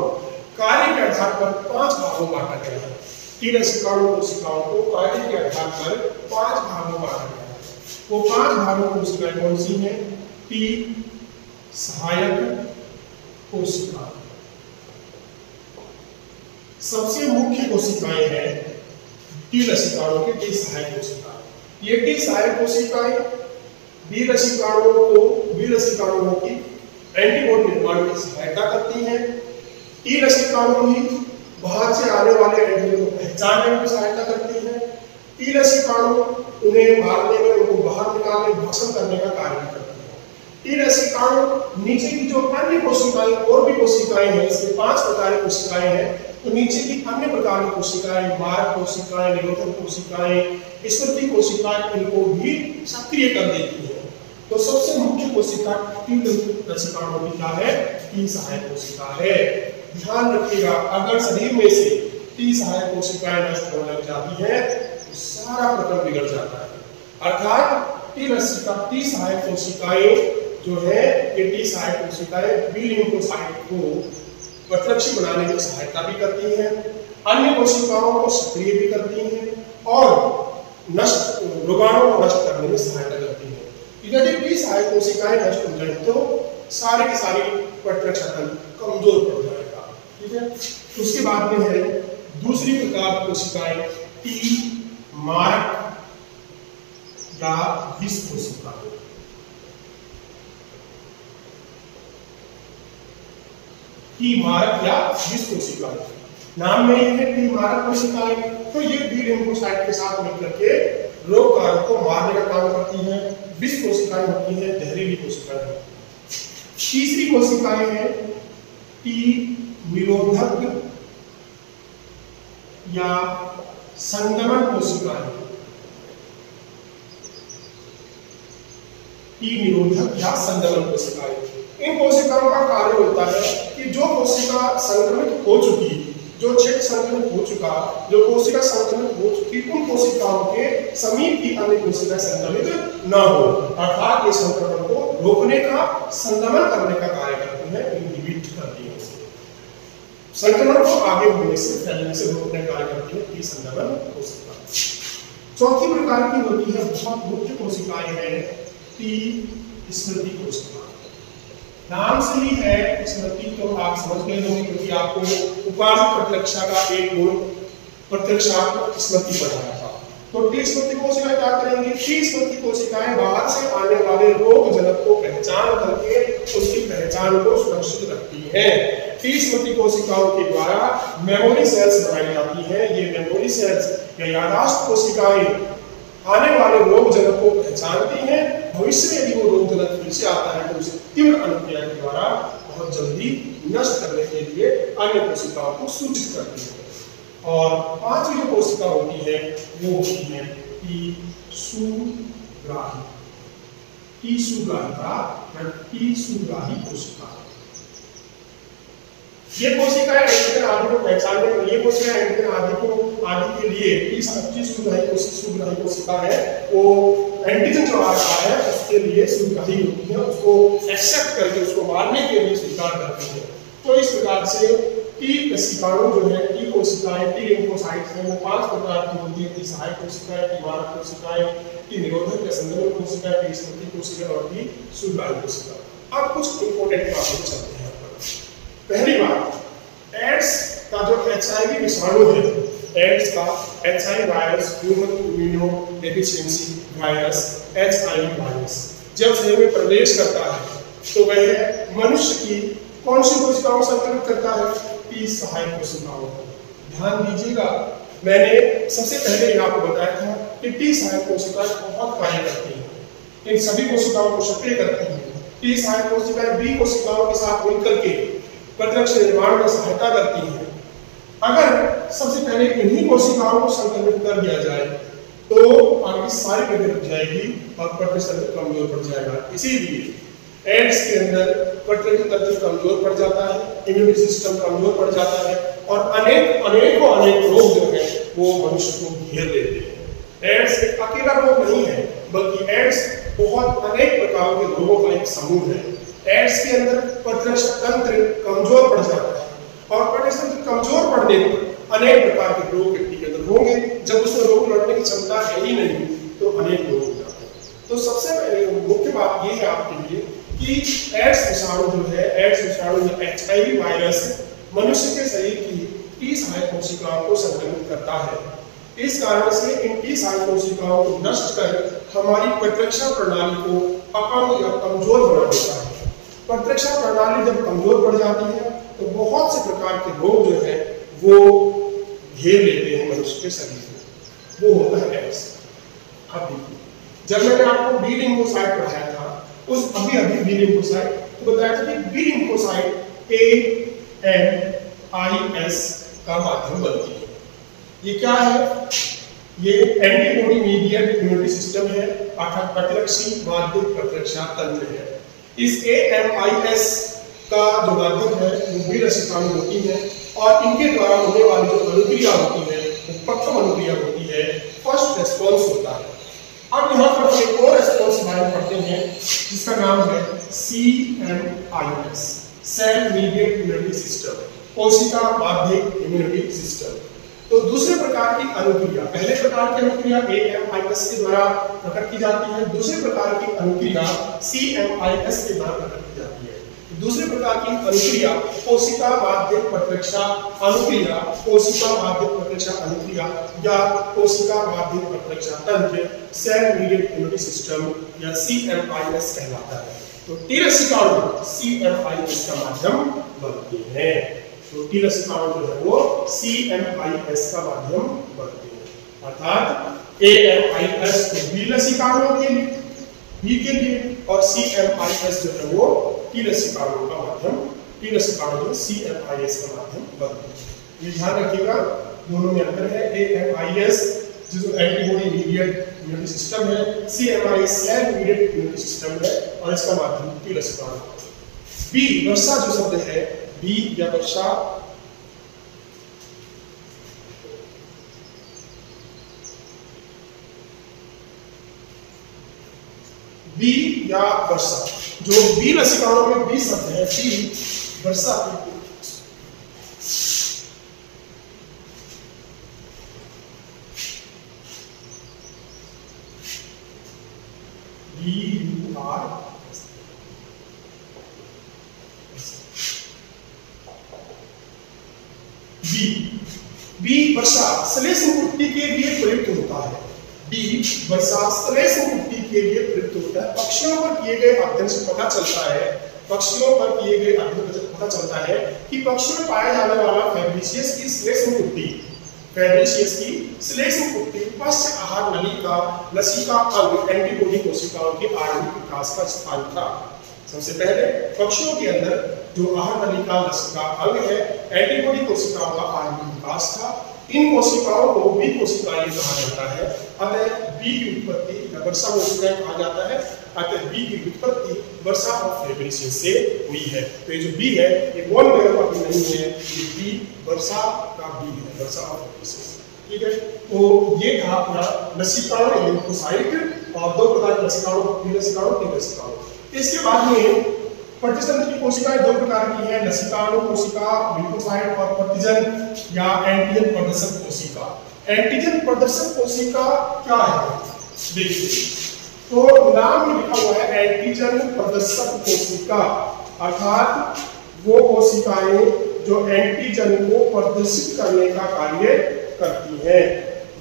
कार्य के आधार पर 5 भागों में बांटा गया है। टी लसिकाणु कोशिकाओं को कार्य के आधार पर 5 भागों में बांटा गया है। वो 5 भागों की कोशिकाएं कौन सी हैं? टी सहायक कोशिका सबसे मुख्य कोशिकाएं हैं टी लसिकाणु की टी सहायक कोशिका। ये टी सहायक कोशिकाएं बी लसिकाणुओं की एंटीबॉडी निर्माण में सहायता करती हैं। टी लसिकाणु ही बाहर से आने वाले एंटीबॉडी को पहचानने में सहायता करती है। टी लसिकाणु उन्हें मारने में, उनको बाहर निकालने, भक्षण करने का कार्य करती है। टी लसिकाणु नीचे की जो अन्य कोशिकाएं और भी कोशिकाएं हैं, इसमें 5 प्रकार की कोशिकाएं हैं, तो नीचे की अन्य प्रकार की कोशिकाएं, मारक कोशिकाएं, निरोधक कोशिकाएं, स्मृति कोशिकाएं, इनको भी सक्रिय कर देती है। तो सबसे मुख्य कोशिका टी लसिकाणु की क्या है? टी सहायक कोशिका है। ध्यान रखिएगा, अगर शरीर में से टी सहायक कोशिकाएं नष्ट होने लग जाती है तो सारा प्रक्रम बिगड़ जाता है। अर्थात टी सहायक कोशिकाएं जो है, ये टी सहायक कोशिकाएं बी लिम्फोसाइट को प्रत्यक्ष बनाने में सहायता भी करती हैं, अन्य कोशिकाओं को सक्रिय भी करती हैं और रोगाणुओं को नष्ट करने में सहायता करती हैं। यदि टी सहायक कोशिकाएं नष्ट हो जाए तो सारी की सारी प्रतिरक्षा तंत्र कमजोर पड़ जाएगा। ठीक है, उसके बाद में है दूसरी प्रकार की कोशिकाएं टी मारक या विष कोशिका। टी मारक या विष कोशिका, नाम में ये है टी मारक कोशिकाएं, तो ये बी लिम्फोसाइट के साथ मिलकर के रोग कारक को मारने का काम करती हैं। विष कोशिकाएं होती हैं जहरीली कोशिकाएं। तीसरी कोशिकाएं हैं टी निरोधक या संक्रमण कोशिकाएं। टी निरोधक या संक्रमण कोशिकाएं, इन कोशिकाओं का कार्य होता है कि जो कोशिका संक्रमित हो चुकी, जो क्षेत्र संक्रमित हो चुका, जो कोशिका संक्रमित हो चुकी, उन कोशिकाओं के समीप की अन्य कोशिका संक्रमित न हो, अर्थात ये संक्रमण को रोकने का, संक्रमण करने का कार्य करती है, इनहिबिट करती है। संक्रमण को आगे बढ़ने से, फैलने से रोकने का कार्य करती है ये संक्रमण कोशिका। चौथी प्रकार की होती है, बहुत मुख्य कोशिकाएं हैं टी स्मृति कोशिका। नाम से ही है स्मृति, तो आप समझ गए होंगे क्योंकि आपको उपाधि प्रतिरक्षा का एक गुण प्रत्यक्षात्मक स्मृति पढ़ाया था। तो टी स्मृति कोशिकाएं क्या करेंगी? टी स्मृति कोशिकाएं बाहर से आने वाले रोग जनक को पहचान करके उसकी पहचान को सुरक्षित रखती हैं। टी स्मृति कोशिकाओं के द्वारा मेमोरी सेल्स बनाई जाती हैं। ये मेमोरी सेल्स या याददाश्त कोशिकाएं आने वाले रोग जनक को पहचानती हैं। भविष्य में यदि वो रोग जनक फिर से आता है तो उसे तीव्र अनुक्रिया के द्वारा बहुत जल्दी नष्ट करने के लिए अन्य कोशिकाओं को सूचित करती है। और पांचवी जो कोशिका होती है वो होती है टी सुग्राही। टी सुग्राही कोशिका। ये कोशिकाएं एंटीजन आदि को पहचानने के लिए, कोशिकाएं एंटीजन आदि के लिए टी सुग्राही कोशिका है वो एंटीजन जो आ रहा है उसके लिए सुग्राही होती है, उसको एक्सेप्ट करके उसको मारने के लिए स्वीकार करती है। तो इस प्रकार से टी कोशिकाएं जो है, टी कोशिकाएं, टी लिम्फोसाइट्स हैं वो 5 प्रकार की होती है। टी सहायक कोशिकाएं, टी मारक कोशिकाएं, टी निरोधक या संदर्भ कोशिकाएं, टी स्मृति कोशिकाएं और टी सुग्राही कोशिका। अब कुछ इंपॉर्टेंट बातें चलते हैं। पहली बात, एड्स का जो HIV विषाणु है, एड्स का HIV virus, human immuno deficiency virus, HIV virus जब शरीर में प्रवेश करता है तो वह मनुष्य की कौन सी कोशिकाओं को संक्रमित करता है? टी सहायक कोशिकाओं को। ध्यान दीजिएगा, मैंने सबसे पहले ही आपको बताया था कि टी सहायक कोशिकाएं बहुत कार्य करती हैं, इन सभी कोशिकाओं को सक्रिय करती हैं। टी सहायक कोशिकाएं बी कोशिकाओं के साथ मिलकर के प्रतिरक्षा निर्माण में सहायता करती है। अगर सबसे पहले इन्हीं कोशिकाओं को संक्रमित कर दिया जाए तो आगे सारी गति रुक जाएगी और प्रतिरक्षा कमजोर पड़ जाएगा। इसीलिए एड्स के अंदर प्रतिरक्षा तंत्र कमजोर पड़ जाता है, इम्यूनिटी सिस्टम कमजोर पड़ जाता है और अनेक रोग जो है वो मनुष्य को घेर लेते हैं। एड्स एक अकेला रोग नहीं है, बल्कि एड्स बहुत अनेक प्रकार के रोगों का एक समूह है। एड्स के अंदर प्रतिरक्षा तंत्र कमजोर पड़ जाता है और प्रतिरक्षा तंत्र कमजोर पड़ने पर अनेक प्रकार के रोग व्यक्ति के अंदर होंगे। जब उसमें रोग लड़ने की क्षमता है ही नहीं तो अनेक रोग हो जाते हैं। तो सबसे मुख्य बात यह है आपके लिए कि एड्स विषाणु जो है, एड्स विषाणु या HIV वायरस मनुष्य के शरीर की टी सहायक कोशिकाओं को संक्रमित करता है। इस कारण से इन टी सहायक कोशिकाओं को नष्ट कर हमारी प्रतिरक्षा प्रणाली को अकड़ या कमजोर बना देता है। प्रतिरक्षा प्रणाली जब कमजोर पड़ जाती है तो बहुत से प्रकार के रोग जो है वो घेर लेते हैं मनुष्य के शरीर को, वो होता है एड्स। अब देखिए, जब मैंने आपको बी लिम्फोसाइट पढ़ाया था, उस अभी बी लिम्फोसाइट तो बताया था कि बी लिम्फोसाइट AMIS का माध्यम बनती है। ये क्या है? ये एंटीबॉडी मीडिएट इम्यूनिटी सिस्टम है, अर्थात प्रतिरक्षी माध्यम प्रतिरक्षा तंत्र है। इस AMIS का जो माध्यम है वो बी रसिकाणु होती है और इनके द्वारा होने वाली जो अनुक्रिया होती है वो प्रथम अनुक्रिया होती है, फर्स्ट रेस्पॉन्स होता है। अब यहाँ पर एक और रेस्पॉन्स बारे में पढ़ते हैं जिसका नाम है CMIS, cell mediate immunity system, कोशिका माध्यम इम्यूनिटी सिस्टम। तो दूसरे प्रकार की अनुक्रिया, पहले प्रकार की अनुक्रिया AMIS के द्वारा प्रकट की जाती है, दूसरे प्रकार की अनुक्रिया CMIS के द्वारा प्रकट की जाती है। दूसरे प्रकार की अनुक्रिया कोशिका माध्यम प्रतिरक्षा अनुक्रिया, कोशिका माध्यम प्रतिरक्षा अनुक्रिया या कोशिका माध्यम प्रतिरक्षा तंत्र, सेल मीडिएट इम्यूनिटी सिस्टम या CMIS कहलाता है। तो टी रसिकाणु CMIS का माध्यम बनते हैं। तो टी रसिकाणु जो है वो CMIS का माध्यम बनते हैं। अर्थात AMIS को बी रसिकाणुओं के लिए और CMIS जो है वो टी रसिकाणुओं का माध्यम, टी रसिकाणु जो CMIS का माध्यम बनते हैं। ये ध्यान रखिएगा, दोनों में अंतर है। AMIS जो एंटीबॉडी मीडिएट इम्यूनिटी सिस्टम है, CMIS cell mediate immunity system है और इसका माध्यम टी रसिकाणु। बी वर्षा जो शब्द है, बी या वर्षा, बी या वर्षा, जो बी रसिकाणु में बी शब्द है, बी वर्षा, बी वर्षा श्लेष्म कुट्टी के लिए प्रयुक्त होता है। बी वर्षा श्लेष्म कुट्टी के लिए प्रयुक्त होता है। पक्षियों पर किए गए अध्ययन से पता चलता है, पक्षियों पर किए गए अध्ययन से पता चलता है कि पक्षियों में पाया जाने वाला फैब्रिशियस की श्लेष्म कुट्टी, फैब्रिशियस की श्लेष्म कुट्टी पश्च आहार नलिका लसिका अंग एंटीबॉडी कोशिकाओं के आणविक विकास का स्थान था। सबसे पहले पक्षियों के अंदर जो आहार नलिका लसिका अंग है एंटीबॉडी कोशिकाओं का आणविक विकास था। इन कोशिकाओं को बी कोशिकाएं कहा जाता है। अतः बी की उत्पत्ति वर्षा कोशिकाएं कहा जाता है। अतः बी की उत्पत्ति वर्षा ऑफ फेब्रिसियस से हुई है। तो ये जो बी है ये बोन मैरो का भी नहीं है, ये बी वर्षा का बी है, वर्षा ऑफ फेब्रिसियस। ठीक है, तो ये था अपना लसिकाणु लिम्फोसाइट और दो प्रकार के लसिकाणु, पी लसिकाणु, टी लसिकाणु। इसके बाद में प्रतितंत्र की कोशिकाएं दो प्रकार की हैं, लसिकाणु कोशिका, लिम्फोसाइट और प्रतिजन या एंटीजन प्रदर्शक कोशिका। एंटीजन प्रदर्शक कोशिका क्या है देखिए, तो नाम में लिखा हुआ है एंटीजन प्रदर्शक कोशिका, अर्थात वो कोशिकाएं जो एंटीजन को प्रदर्शित करने का कार्य करती हैं।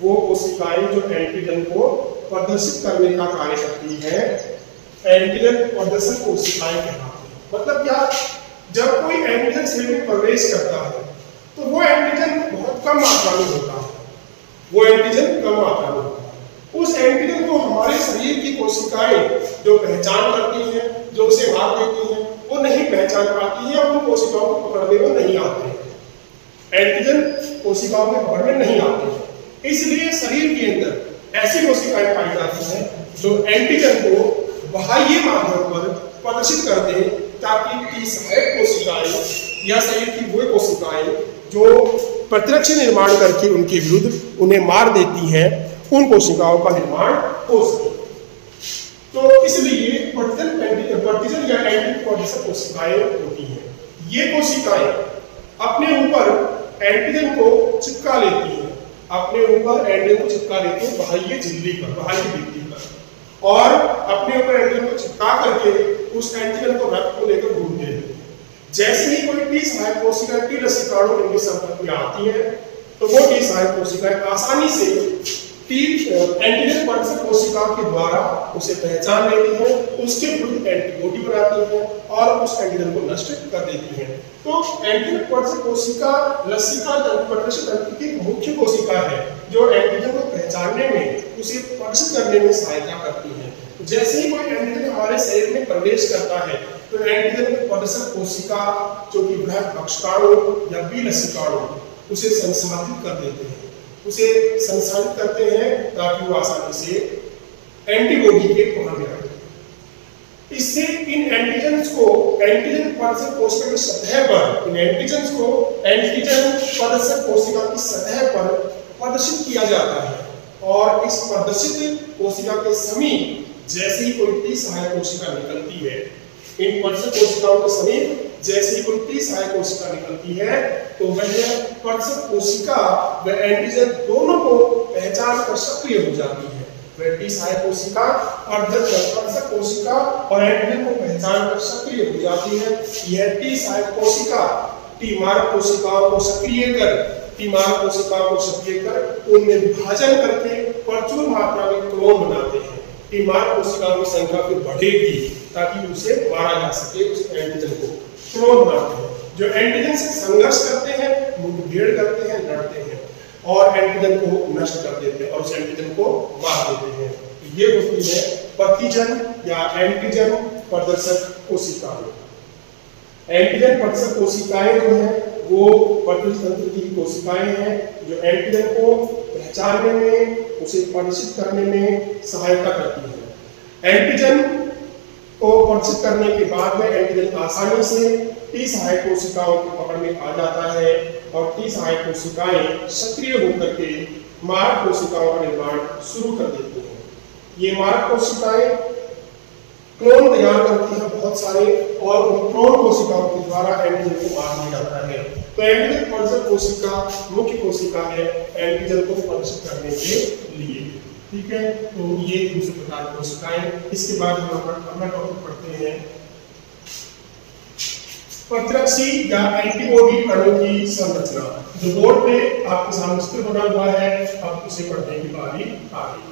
वो कोशिकाएं जो एंटीजन को प्रदर्शित करने का कार्य करती हैं एंटीजन प्रदर्शक कोशिकाएं कहलाती हैं। मतलब क्या, जब कोई एंटीजन शरीर में प्रवेश करता है तो वो एंटीजन बहुत कम मात्रा में होता है, वो एंटीजन कम मात्रा में होता है। उस एंटीजन को हमारे शरीर की कोशिकाएं जो पहचान करती हैं, जो उसे मार देती हैं, वो नहीं पहचान पाती है और उन कोशिकाओं को पकड़ने में नहीं आते हैं। एंटीजन कोशिकाओं में पकड़ने नहीं आते हैं। इसलिए शरीर के अंदर ऐसी कोशिकाएं पाई जाती हैं जो एंटीजन को बाह्य माध्यम पर प्रदर्शित कर दे, ताकि टी सहायक कोशिकाएं या शरीर की वो कोशिकाएं जो प्रतिरक्षी निर्माण करके उनके विरुद्ध उन्हें मार देती हैं, उन कोशिकाओं का निर्माण हो सके। तो इसलिए प्रतिजन या एंटीजन प्रदर्शक कोशिकाएं होती हैं। ये कोशिकाएं अपने ऊपर एंटीजन को चिपका लेती हैं, अपने ऊपर एंटीजन को चिपका लेती हैं बाह्य झिल्ली पर, बाह्य भित्ति पर, और अपने ऊपर एंटीजन को चिपका करके उस एंटीजन को रक्त को लेकर घूमते हैं। जैसे ही कोई टी सहायक कोशिका टी लसिकाणु इनके संपर्क में आती है तो वो टी सहायक कोशिकाएं आसानी से टी एंटीजन प्रदर्शक कोशिका के द्वारा उसे पहचान लेती हैं, उसके विरुद्ध एंटीबॉडी बनाती हैं और उस एंटीजन को नष्ट कर देती हैं। तो एंटीजन प्रदर्शक कोशिका लसिका प्रदर्शक तंत्र की मुख्य कोशिका है जो एंटीजन को पहचानने में, उसे प्रदर्शित करने में सहायता करती है। जैसे ही कोई एंटीजन हमारे शरीर में प्रवेश करता है तो एंटीजन प्रदर्शक कोशिका जो कि बृहद भक्षकाणु या बी लसिकाणु उसे संसाधित कर देते हैं, उसे संसाधित करते हैं ताकि वो आसानी से एंटीबॉडी के पकड़ में आए। इससे इन एंटीजन्स को एंटीजन प्रदर्शक कोशिका की सतह पर, इन एंटीजन्स को एंटीजन प्रदर्शक कोशिका की सतह पर प्रदर्शित किया जाता है और इस प्रदर्शित कोशिका के समीप जैसे ही कोई टी सहायक कोशिका निकलती है, इन प्रदर्शक कोशिकाओं के समीप जैसे ही कोई टी सहायक कोशिका निकलती है तो वह प्रदर्शक कोशिका व एंटीजन दोनों को पहचान कर सक्रिय हो जाती है। वह टी सहायक कोशिका प्रदर्शक कोशिका और एंटीजन को पहचान कर सक्रिय हो जाती है। यह टी सहायक कोशिका टी मारक कोशिकाओं को सक्रिय कर, टी मारक कोशिकाओं को सक्रिय कर उनमें विभाजन करके प्रचुर मात्रा में क्लोन बनाते हैं। टी मारक कोशिकाओं की संख्या फिर बढ़ेगी ताकि उसे मारा जा सके, उस एंटीजन को क्लोन बनाते हैं जो एंटीजन से संघर्ष करते हैं, मुठभेड़ करते हैं, लड़ते हैं और एंटीजन को नष्ट कर देते हैं और उस एंटीजन को मार देते हैं। तो ये होती है प्रतिजन या एंटीजन प्रदर्शक कोशिकाएं। एंटीजन प्रदर्शक कोशिकाएं जो है वो प्रतिरक्षी तंत्र की कोशिकाएं हैं जो एंटीजन को पहचानने में, उसे प्रदर्शित करने में सहायता करती है। एंटीजन को प्रदर्शित करने के बाद में एंटीजन आसानी से टी सहायक कोशिकाओं की पकड़ में आ जाता है और टी सहायक कोशिकाएं सक्रिय होकर के मारक कोशिकाओं का निर्माण शुरू कर देती हैं। ये मारक कोशिकाएं क्लोन तैयार करती हैं बहुत सारे और उन क्लोन कोशिकाओं के द्वारा एंटीजन को मार दिया जाता है। तो एंटीजन प्रदर्शक कोशिका मुख्य कोशिका है एंटीजन को प्रदर्शित करने के लिए। ठीक है, तो ये दूसरे प्रकार की कोशिकाएं। इसके बाद हम अपना टॉपिक पढ़ते हैं प्रतिरक्षी या एंटीबॉडी अणु की संरचना। जो बोर्ड पे आपके सामने चित्र बना हुआ है, अब उसे पढ़ने की बारी आ गई।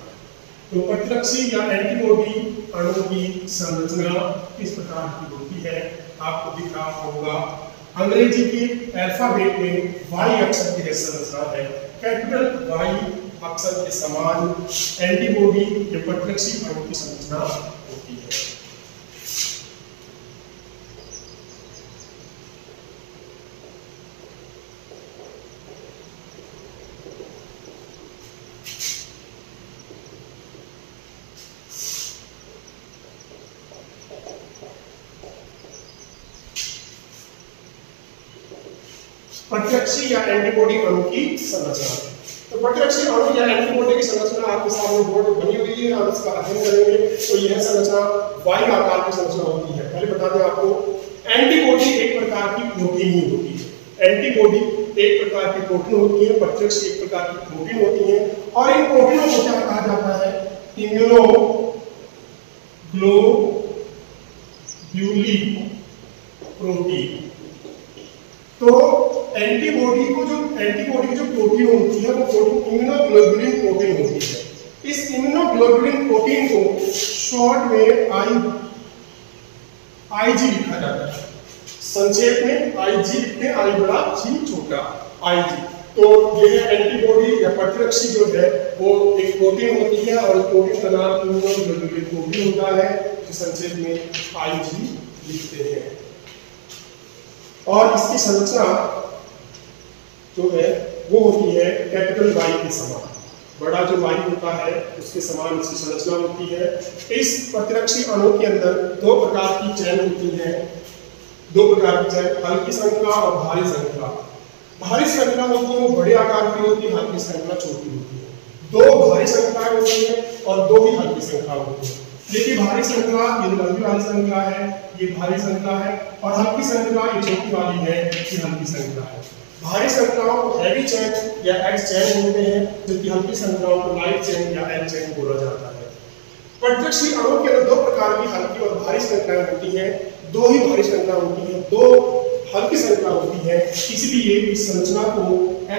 तो प्रतिरक्षी या एंटीबॉडी अणु की संरचना किस प्रकार की होती है आपको दिख रहा होगा। अंग्रेजी के अल्फाबेट में वाई अक्षर की संरचना है, कैपिटल वाई अक्सर के समान एंटीबॉडी या प्रतिरक्षी अणु की संरचना होती है। प्रतिरक्षी या एंटीबॉडी अणु की संरचना। तो प्रतिरक्षी अणु या एंटीबॉडी की संरचना आपके सामने बोर्ड पर बनी हुई है, आप इसका अध्ययन करेंगे। तो यह संरचना वाई आकार की संरचना होती है। पहले बता दें आपको, एंटीबॉडी एक प्रकार की प्रोटीन ही होती है। एंटीबॉडी एक प्रकार की प्रोटीन होती है, प्रतिरक्षी एक प्रकार की प्रोटीन होती है, और इन प्रोटीनों को क्या कहा जाता है? Immunoglobulin protein. तो एंटीबॉडी की जो प्रोटीन होती है वो प्रोटीन इम्यूनोग्लोबुलिन प्रोटीन होती है। इस इम्यूनोग्लोबुलिन प्रोटीन को शॉर्ट में आईजी लिखा जाता है। संक्षेप में आईजी लिखते हैं, आई बड़ा जी छोटा, आईजी। तो यह एंटीबॉडी या प्रतिरक्षी जो है वो एक प्रोटीन होती है, और प्रोटीन का नाम इम्यूनोग्लोबुलिन प्रोटीन होता है, जो संक्षेप में आईजी लिखते हैं। और इसकी संरचना जो है वो होती है कैपिटल वाई के समान। बड़ा जो वाई होता है उसके समान इसकी संरचना होती है। इस प्रतिरक्षी अणु के अंदर दो प्रकार की चैन होती है, दो प्रकार की चैन, हल्की श्रृंखला और भारी श्रृंखला। भारी श्रृंखला होती है वो बड़े आकार की होती है, हल्की श्रृंखला छोटी होती है। दो भारी श्रृंखलाएं होती है और दो ही हल्की श्रृंखला होती है। देखिए, भारी श्रृंखला ये लंबी वाली श्रृंखला है, ये भारी श्रृंखला है, और हल्की श्रृंखला ये छोटी वाली है, ये हल्की श्रृंखला है। भारी श्रृंखलाओं को हैवी चेन या एक्स चेन बोलते हैं, जबकि हल्की श्रृंखलाओं को लाइट चेन या एल चेन बोला जाता है। प्रतिरक्षी अणु के अंदर दो प्रकार की हल्की और भारी श्रृंखलाएं होती हैं, दो ही भारी श्रृंखला होती है, दो हल्की श्रृंखला होती है, इसलिए इस संरचना को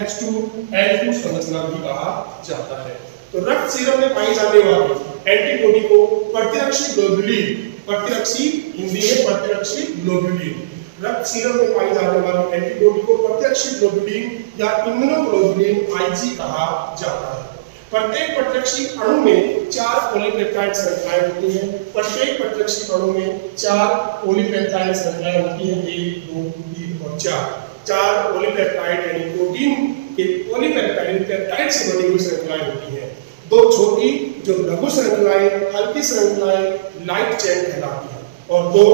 H2L2 संरचना भी कहा जाता है। तो रक्त सीरम में पाई जाने वाली एंटीबॉडी को प्रतिरक्षी ग्लोबुलिन, प्रतिरक्षी हिंदी में प्रतिरक्षी ग्लोबुलिन, रक्त सीरम में पाई जाने वाली एंटीबॉडी को प्रतिरक्षी ग्लोबुलिन या इम्यूनोग्लोबुलिन आईजी कहा जाता है। प्रत्येक प्रतिरक्षी अणु में 4 पॉलीपेप्टाइड श्रृंखलाएं होती हैं। प्रत्येक प्रतिरक्षी अणु में 4 पॉलीपेप्टाइड श्रृंखलाएं होती हैं, 1, 2, 3 और 4 पॉलीपेप्टाइड यानी प्रोटीन के पॉलीपेप्टाइड पेप्टाइड से बनी हुई श्रृंखलाएं होती हैं। दो छोटी जो लघु श्रृंखलाएं, हल्की श्रृंखलाएं लाइट चेन कहलाती हैं, और दो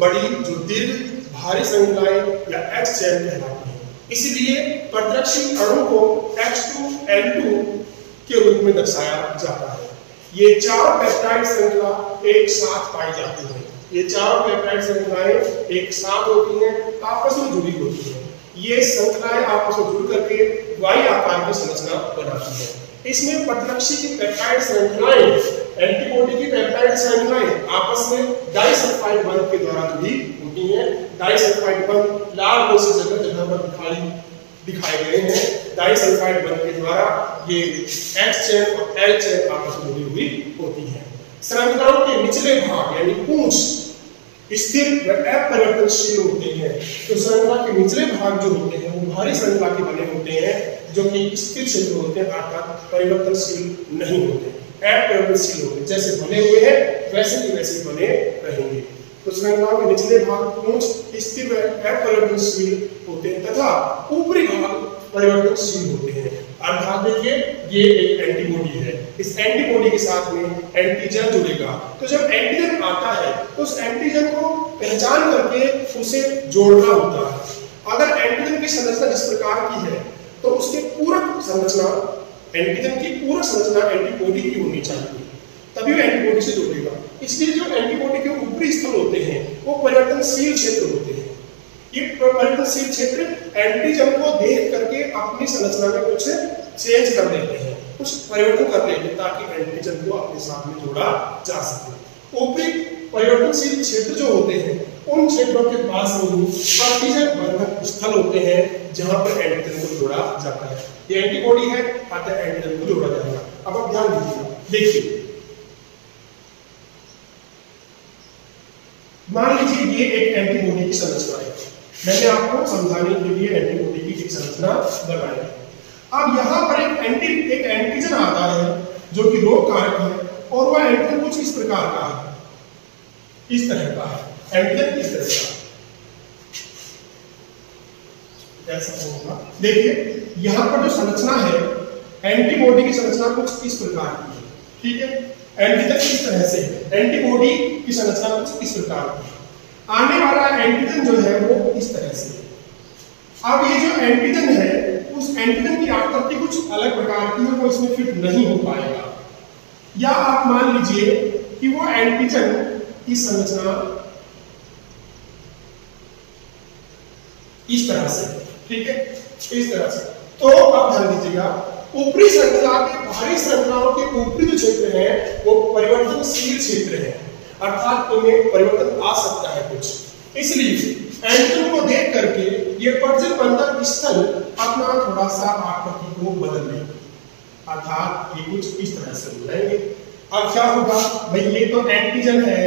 बड़ी जो दीर्घ भारी श्रृंखलाएं या एक्स चेन कहलाती हैं। इसलिए प्रतिरक्षी अणु को H2L2 के रूप में दर्शाया जाता है। ये 4 पेप्टाइड श्रृंखला एक साथ पाई जाती हैं। ये 4 पेप्टाइड श्रृंखलाएं एक साथ होती हैं, आपस में जुड़ी होती हैं। ये श्रृंखलाएं आपस में जुड़ करके वाई आकार की संरचना बनाती है। इसमें प्रतिरक्षी की पेप्टाइड श्रृंखलाएं, एंटीबॉडी की पेप्टाइड श्रृंखलाएं आपस में डाइसल्फाइड बंध के द्वारा जुड़ी होती हैं। डाइसल्फाइड बंध लाल रंग से जगह पर दिखाए गए हैं। डाइसल्फाइड बंध के द्वारा ये एक्स चेन और एल चेन आपस में जुड़ी हुई होती है। श्रृंखलाओं के निचले भाग यानी पूंछ स्थिर व अपरिवर्तनशील होते हैं। तो श्रृंखला के निचले भाग जो होते हैं वो भारी श्रृंखला के बने होते हैं, जो कि स्थिर क्षेत्र होते हैं, अर्थात परिवर्तनशील नहीं होते, अपरिवर्तनशील होते हैं। जैसे बने हुए हैं वैसे के वैसे बने रहेंगे। तो श्रृंखला के निचले भाग पूंछ स्थिर व अपरिवर्तनशील होते हैं तथा ऊपरी भाग परिवर्तनशील होते हैं। अर्थात देखिए, ये एक एंटीबॉडी है, इस एंटीबॉडी के साथ में एंटीजन जुड़ेगा। तो जब एंटीजन आता है तो उस एंटीजन को पहचान करके उसे जोड़ना होता है। अगर एंटीजन की संरचना जिस प्रकार की है तो उसके पूरक संरचना, एंटीजन की पूरक संरचना एंटीबॉडी की होनी चाहिए, तभी वो एंटीबॉडी से जुड़ेगा। इसलिए जो एंटीबॉडी के ऊपरी स्थल होते हैं वो परिवर्तनशील क्षेत्र होते हैं। ये परिवर्तनशील क्षेत्र एंटीजन को देख करके अपनी संरचना में कुछ चेंज कर देते हैं, कुछ परिवर्तन कर देते हैं, ताकि एंटीजन को अपने साथ में जोड़ा जा सके। ऊपरी परिवर्तनशील क्षेत्र जो होते हैं उन क्षेत्रों के पास में प्रतिजन बंधक स्थल होते हैं, जहां पर एंटीजन को जोड़ा जाता है। ये एंटीबॉडी है, अतः एंटीजन को जोड़ा जाएगा। अब आप ध्यान दीजिएगा, देखिए, मान लीजिए ये एक एंटीबॉडी की संरचना है। मैंने आपको समझाने के लिए एंटीबॉडी की एक संरचना बनाई है। अब यहाँ पर एक एंटीजन आता है जो कि रोग कारक है, और वह एंटीजन कुछ इस प्रकार का है, इस तरह का है, एंटीजन इस तरह का ऐसा होगा। देखिए यहाँ पर जो संरचना है, एंटीबॉडी की संरचना कुछ इस प्रकार की है, ठीक है, एंटीजन इस तरह से है, एंटीबॉडी की संरचना कुछ इस प्रकार की है, आने वाला एंटीजन जो है वो इस तरह से है। अब ये जो एंटीजन है, उस एंटीजन की आकृति कुछ अलग प्रकार की है, वो इसमें फिट नहीं हो पाएगा, या आप मान लीजिए कि वो एंटीजन की संरचना इस तरह से, ठीक है, इस तरह से। तो अब ध्यान दीजिएगा, ऊपरी श्रृंखला के बाहरी श्रृंखलाओं के ऊपरी जो क्षेत्र है वो परिवर्तनशील क्षेत्र है, अर्थात उनमें परिवर्तन आ सकता है कुछ, इसलिए एंटीजन को देख करके ये प्रजनन बंधक स्थल अपना थोड़ा सा आकृति को बदल लेंगे, अर्थात ये कुछ इस तरह से हो जाएंगे। अब क्या होगा भाई, ये तो एंटीजन है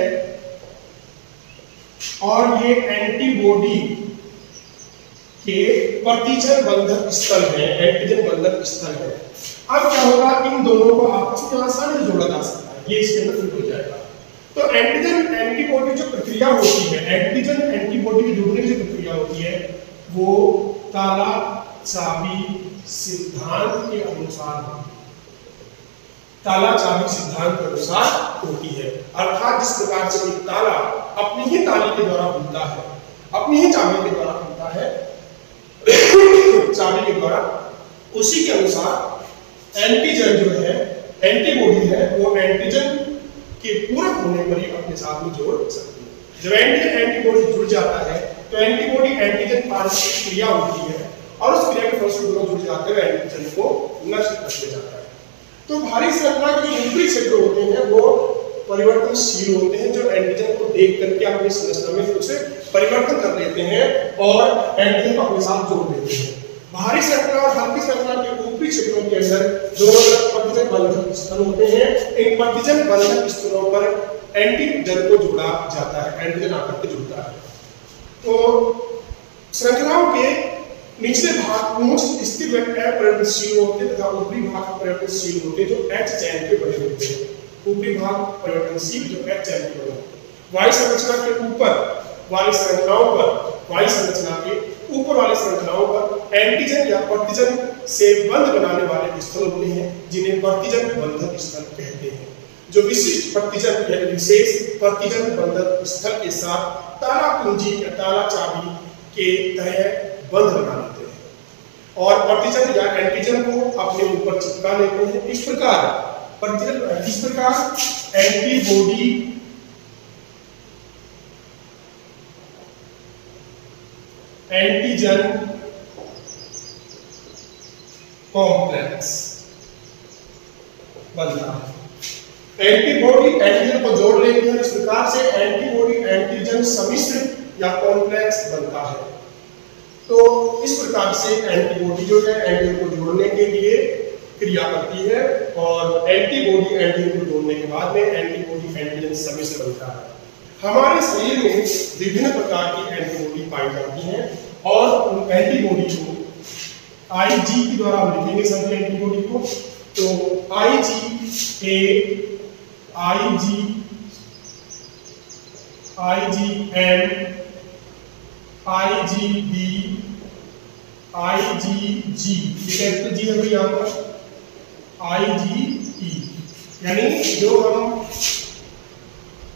और ये एंटीबॉडी के प्रतिजन बंधक स्थल है, एंटीजन बंधक स्थल है। अब क्या होगा, इन दोनों को आपस में आसानी से जोड़ा जा सकता है, ये इसके अंदर फिट हो जाएगा। तो एंटीजन एंटीबॉडी जो प्रक्रिया होती है, एंटीजन एंटीबॉडी के जुड़ने की जो प्रक्रिया होती है, वो ताला चाबी सिद्धांत के अनुसार, ताला चाबी सिद्धांत के अनुसार होती है। अर्थात जिस प्रकार से एक ताला अपनी ही ताली के द्वारा खुलता है, अपनी ही चाबी के द्वारा खुलता है, चाबी के द्वारा, उसी के अनुसार एंटीजन जो है, एंटीबॉडी है, वो एंटीजन के पूरक होने पर ही अपने साथ में जोड़ सकती है। जब एंटीजन एंटीबॉडी जुड़ जाता है तो एंटीबॉडी एंटीजन पारस्परिक क्रिया होती है, और उस क्रिया के फलस्वरूप दोनों जुड़ जाते हैं, एंटीजन को नष्ट कर दिया जाता है। तो भारी श्रृंखला के जो ऊपरी क्षेत्र होते हैं वो परिवर्तनशील होते हैं, जो एंटीजन को देख करके अपनी संरचना में कुछ परिवर्तन कर लेते हैं और एंटीजन को अपने साथ जोड़ लेते हैं। भारी श्रृंखला और हल्की श्रृंखला के ऊपरी क्षेत्रों के अंदर दोनों तरफ प्रतिजन बंधक स्थल होते हैं। इन प्रतिजन बंधक स्थलों पर एंटीजन को जोड़ा जाता है, एंटीजन आकर के जुड़ता है। तो श्रृंखलाओं के निचले भाग पूंछ स्थिर अपरिवर्तनशील होते हैं तथा ऊपरी भाग परिवर्तनशील होते हैं, जो H चैन के बने होते हैं। ऊपरी भाग परिवर्तनशील, जो H चैन के बने होते हैं। वायु संरचना के ऊपर वाली श्रृंखलाओं पर, वायु संरचना के ऊपर वाली श्रृंखलाओं पर एंटीजन या प्रतिजन से बंध बनाने वाले स्थल होते हैं, जिन्हें प्रतिजन बंधक स्थल कहते हैं। जो विशिष्ट प्रतिजन या विशेष प्रतिजन बंधक स्थल के साथ ताला कुंजी या ताला चाबी के तरह बंध बना लेते हैं और प्रतिजन या एंटीजन को अपने ऊपर चिपका लेते हैं। इस प्रकार प्रतिजन, इस प्रकार एंटीबॉडी एंटीजन कॉम्प्लेक्स बनता है। एंटीबॉडी एंटीजन को जोड़ लेती है, इस प्रकार से एंटीबॉडी एंटीजन सम्मिश्र या कॉम्प्लेक्स बनता है। तो इस प्रकार से एंटीबॉडी जो है एंटीजन को जोड़ने के लिए क्रिया करती है, और एंटीबॉडी एंटीजन को जोड़ने के बाद में एंटीबॉडी एंटीजन सम्मिश्र बनता है। हमारे शरीर में विभिन्न प्रकार की एंटीबॉडी पाई जाती हैं, और उन एंटीबॉडी को IG के द्वारा हम लिखेंगे सभी एंटीबॉडी को। तो IgA, IgM, IgB, IgG, ये कैपिटल G है भाई यहाँ पर, IgE, यानी जो हम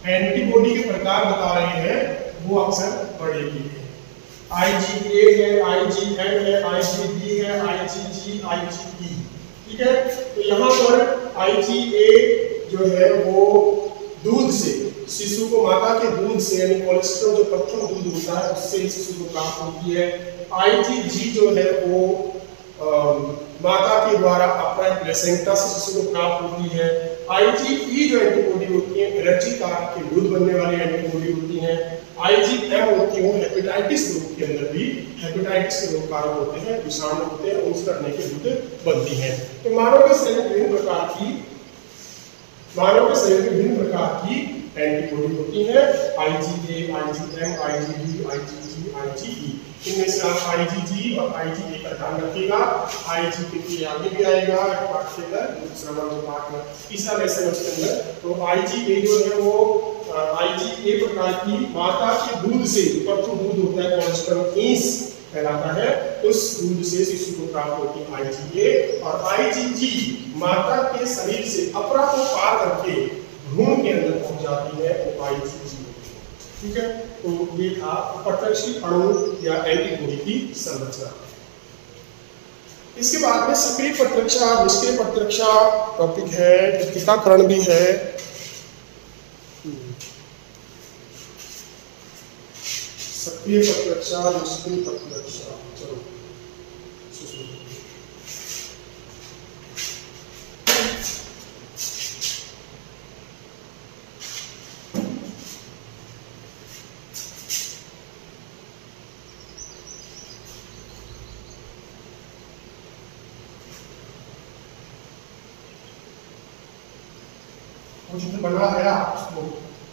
एंटीबॉडी के प्रकार बता रहे हैं वो अक्सर बड़े की है। IgA है, IgM है, IgB है, IgG, IgE, ठीक है। तो यहाँ पर IgA जो है वो दूध से, शिशु को माता के दूध से, यानी कोलेस्ट्रॉल जो प्रथम दूध होता है उससे शिशु को प्राप्त होती है। IgG जो है वो माता के द्वारा अपना प्लेसेंटा से शिशु को प्राप्त होती है। IgE जो एंटीबॉडी होती है एलर्जी कारक के विरुद्ध बनने वाली एंटीबॉडी होती है। IgM होती है हेपेटाइटिस रोग के अंदर भी, हेपेटाइटिस के रोग कारक होते हैं, विषाणु होते हैं, उस करने के विरुद्ध बनती है। तो मानव के शरीर में विभिन्न प्रकार की मानव के शरीर में विभिन्न प्रकार की एंटीबॉडी होती है, IgA, IgM, IgD, IgG, IgE। इनमें से आप IgG और IgA का ध्यान रखिएगा। IgG आगे भी आएगा पाठ के अंदर, दूसरा वाला पाठ में तीसरा लेसन उसके अंदर। तो IgA जो है वो IgA प्रकार की माता के दूध से, जो दूध होता है कोलेस्ट्रॉल ईस कहलाता है, उस दूध से शिशु को प्राप्त होती है IgA। और IgG माता के शरीर से अपरा को पार करके भ्रूण के अंदर पहुंच जाती है, वो IgG। ठीक है, तो ये था प्रत्यक्षी अणु या एंटीबॉडी की संरचना। इसके बाद में सक्रिय प्रतिरक्षा, निष्क्रिय प्रतिरक्षा टॉपिक है, टीकाकरण भी है। सक्रिय प्रतिरक्षा, निष्क्रिय प्रतिरक्षा, चलो जितना बना है उसको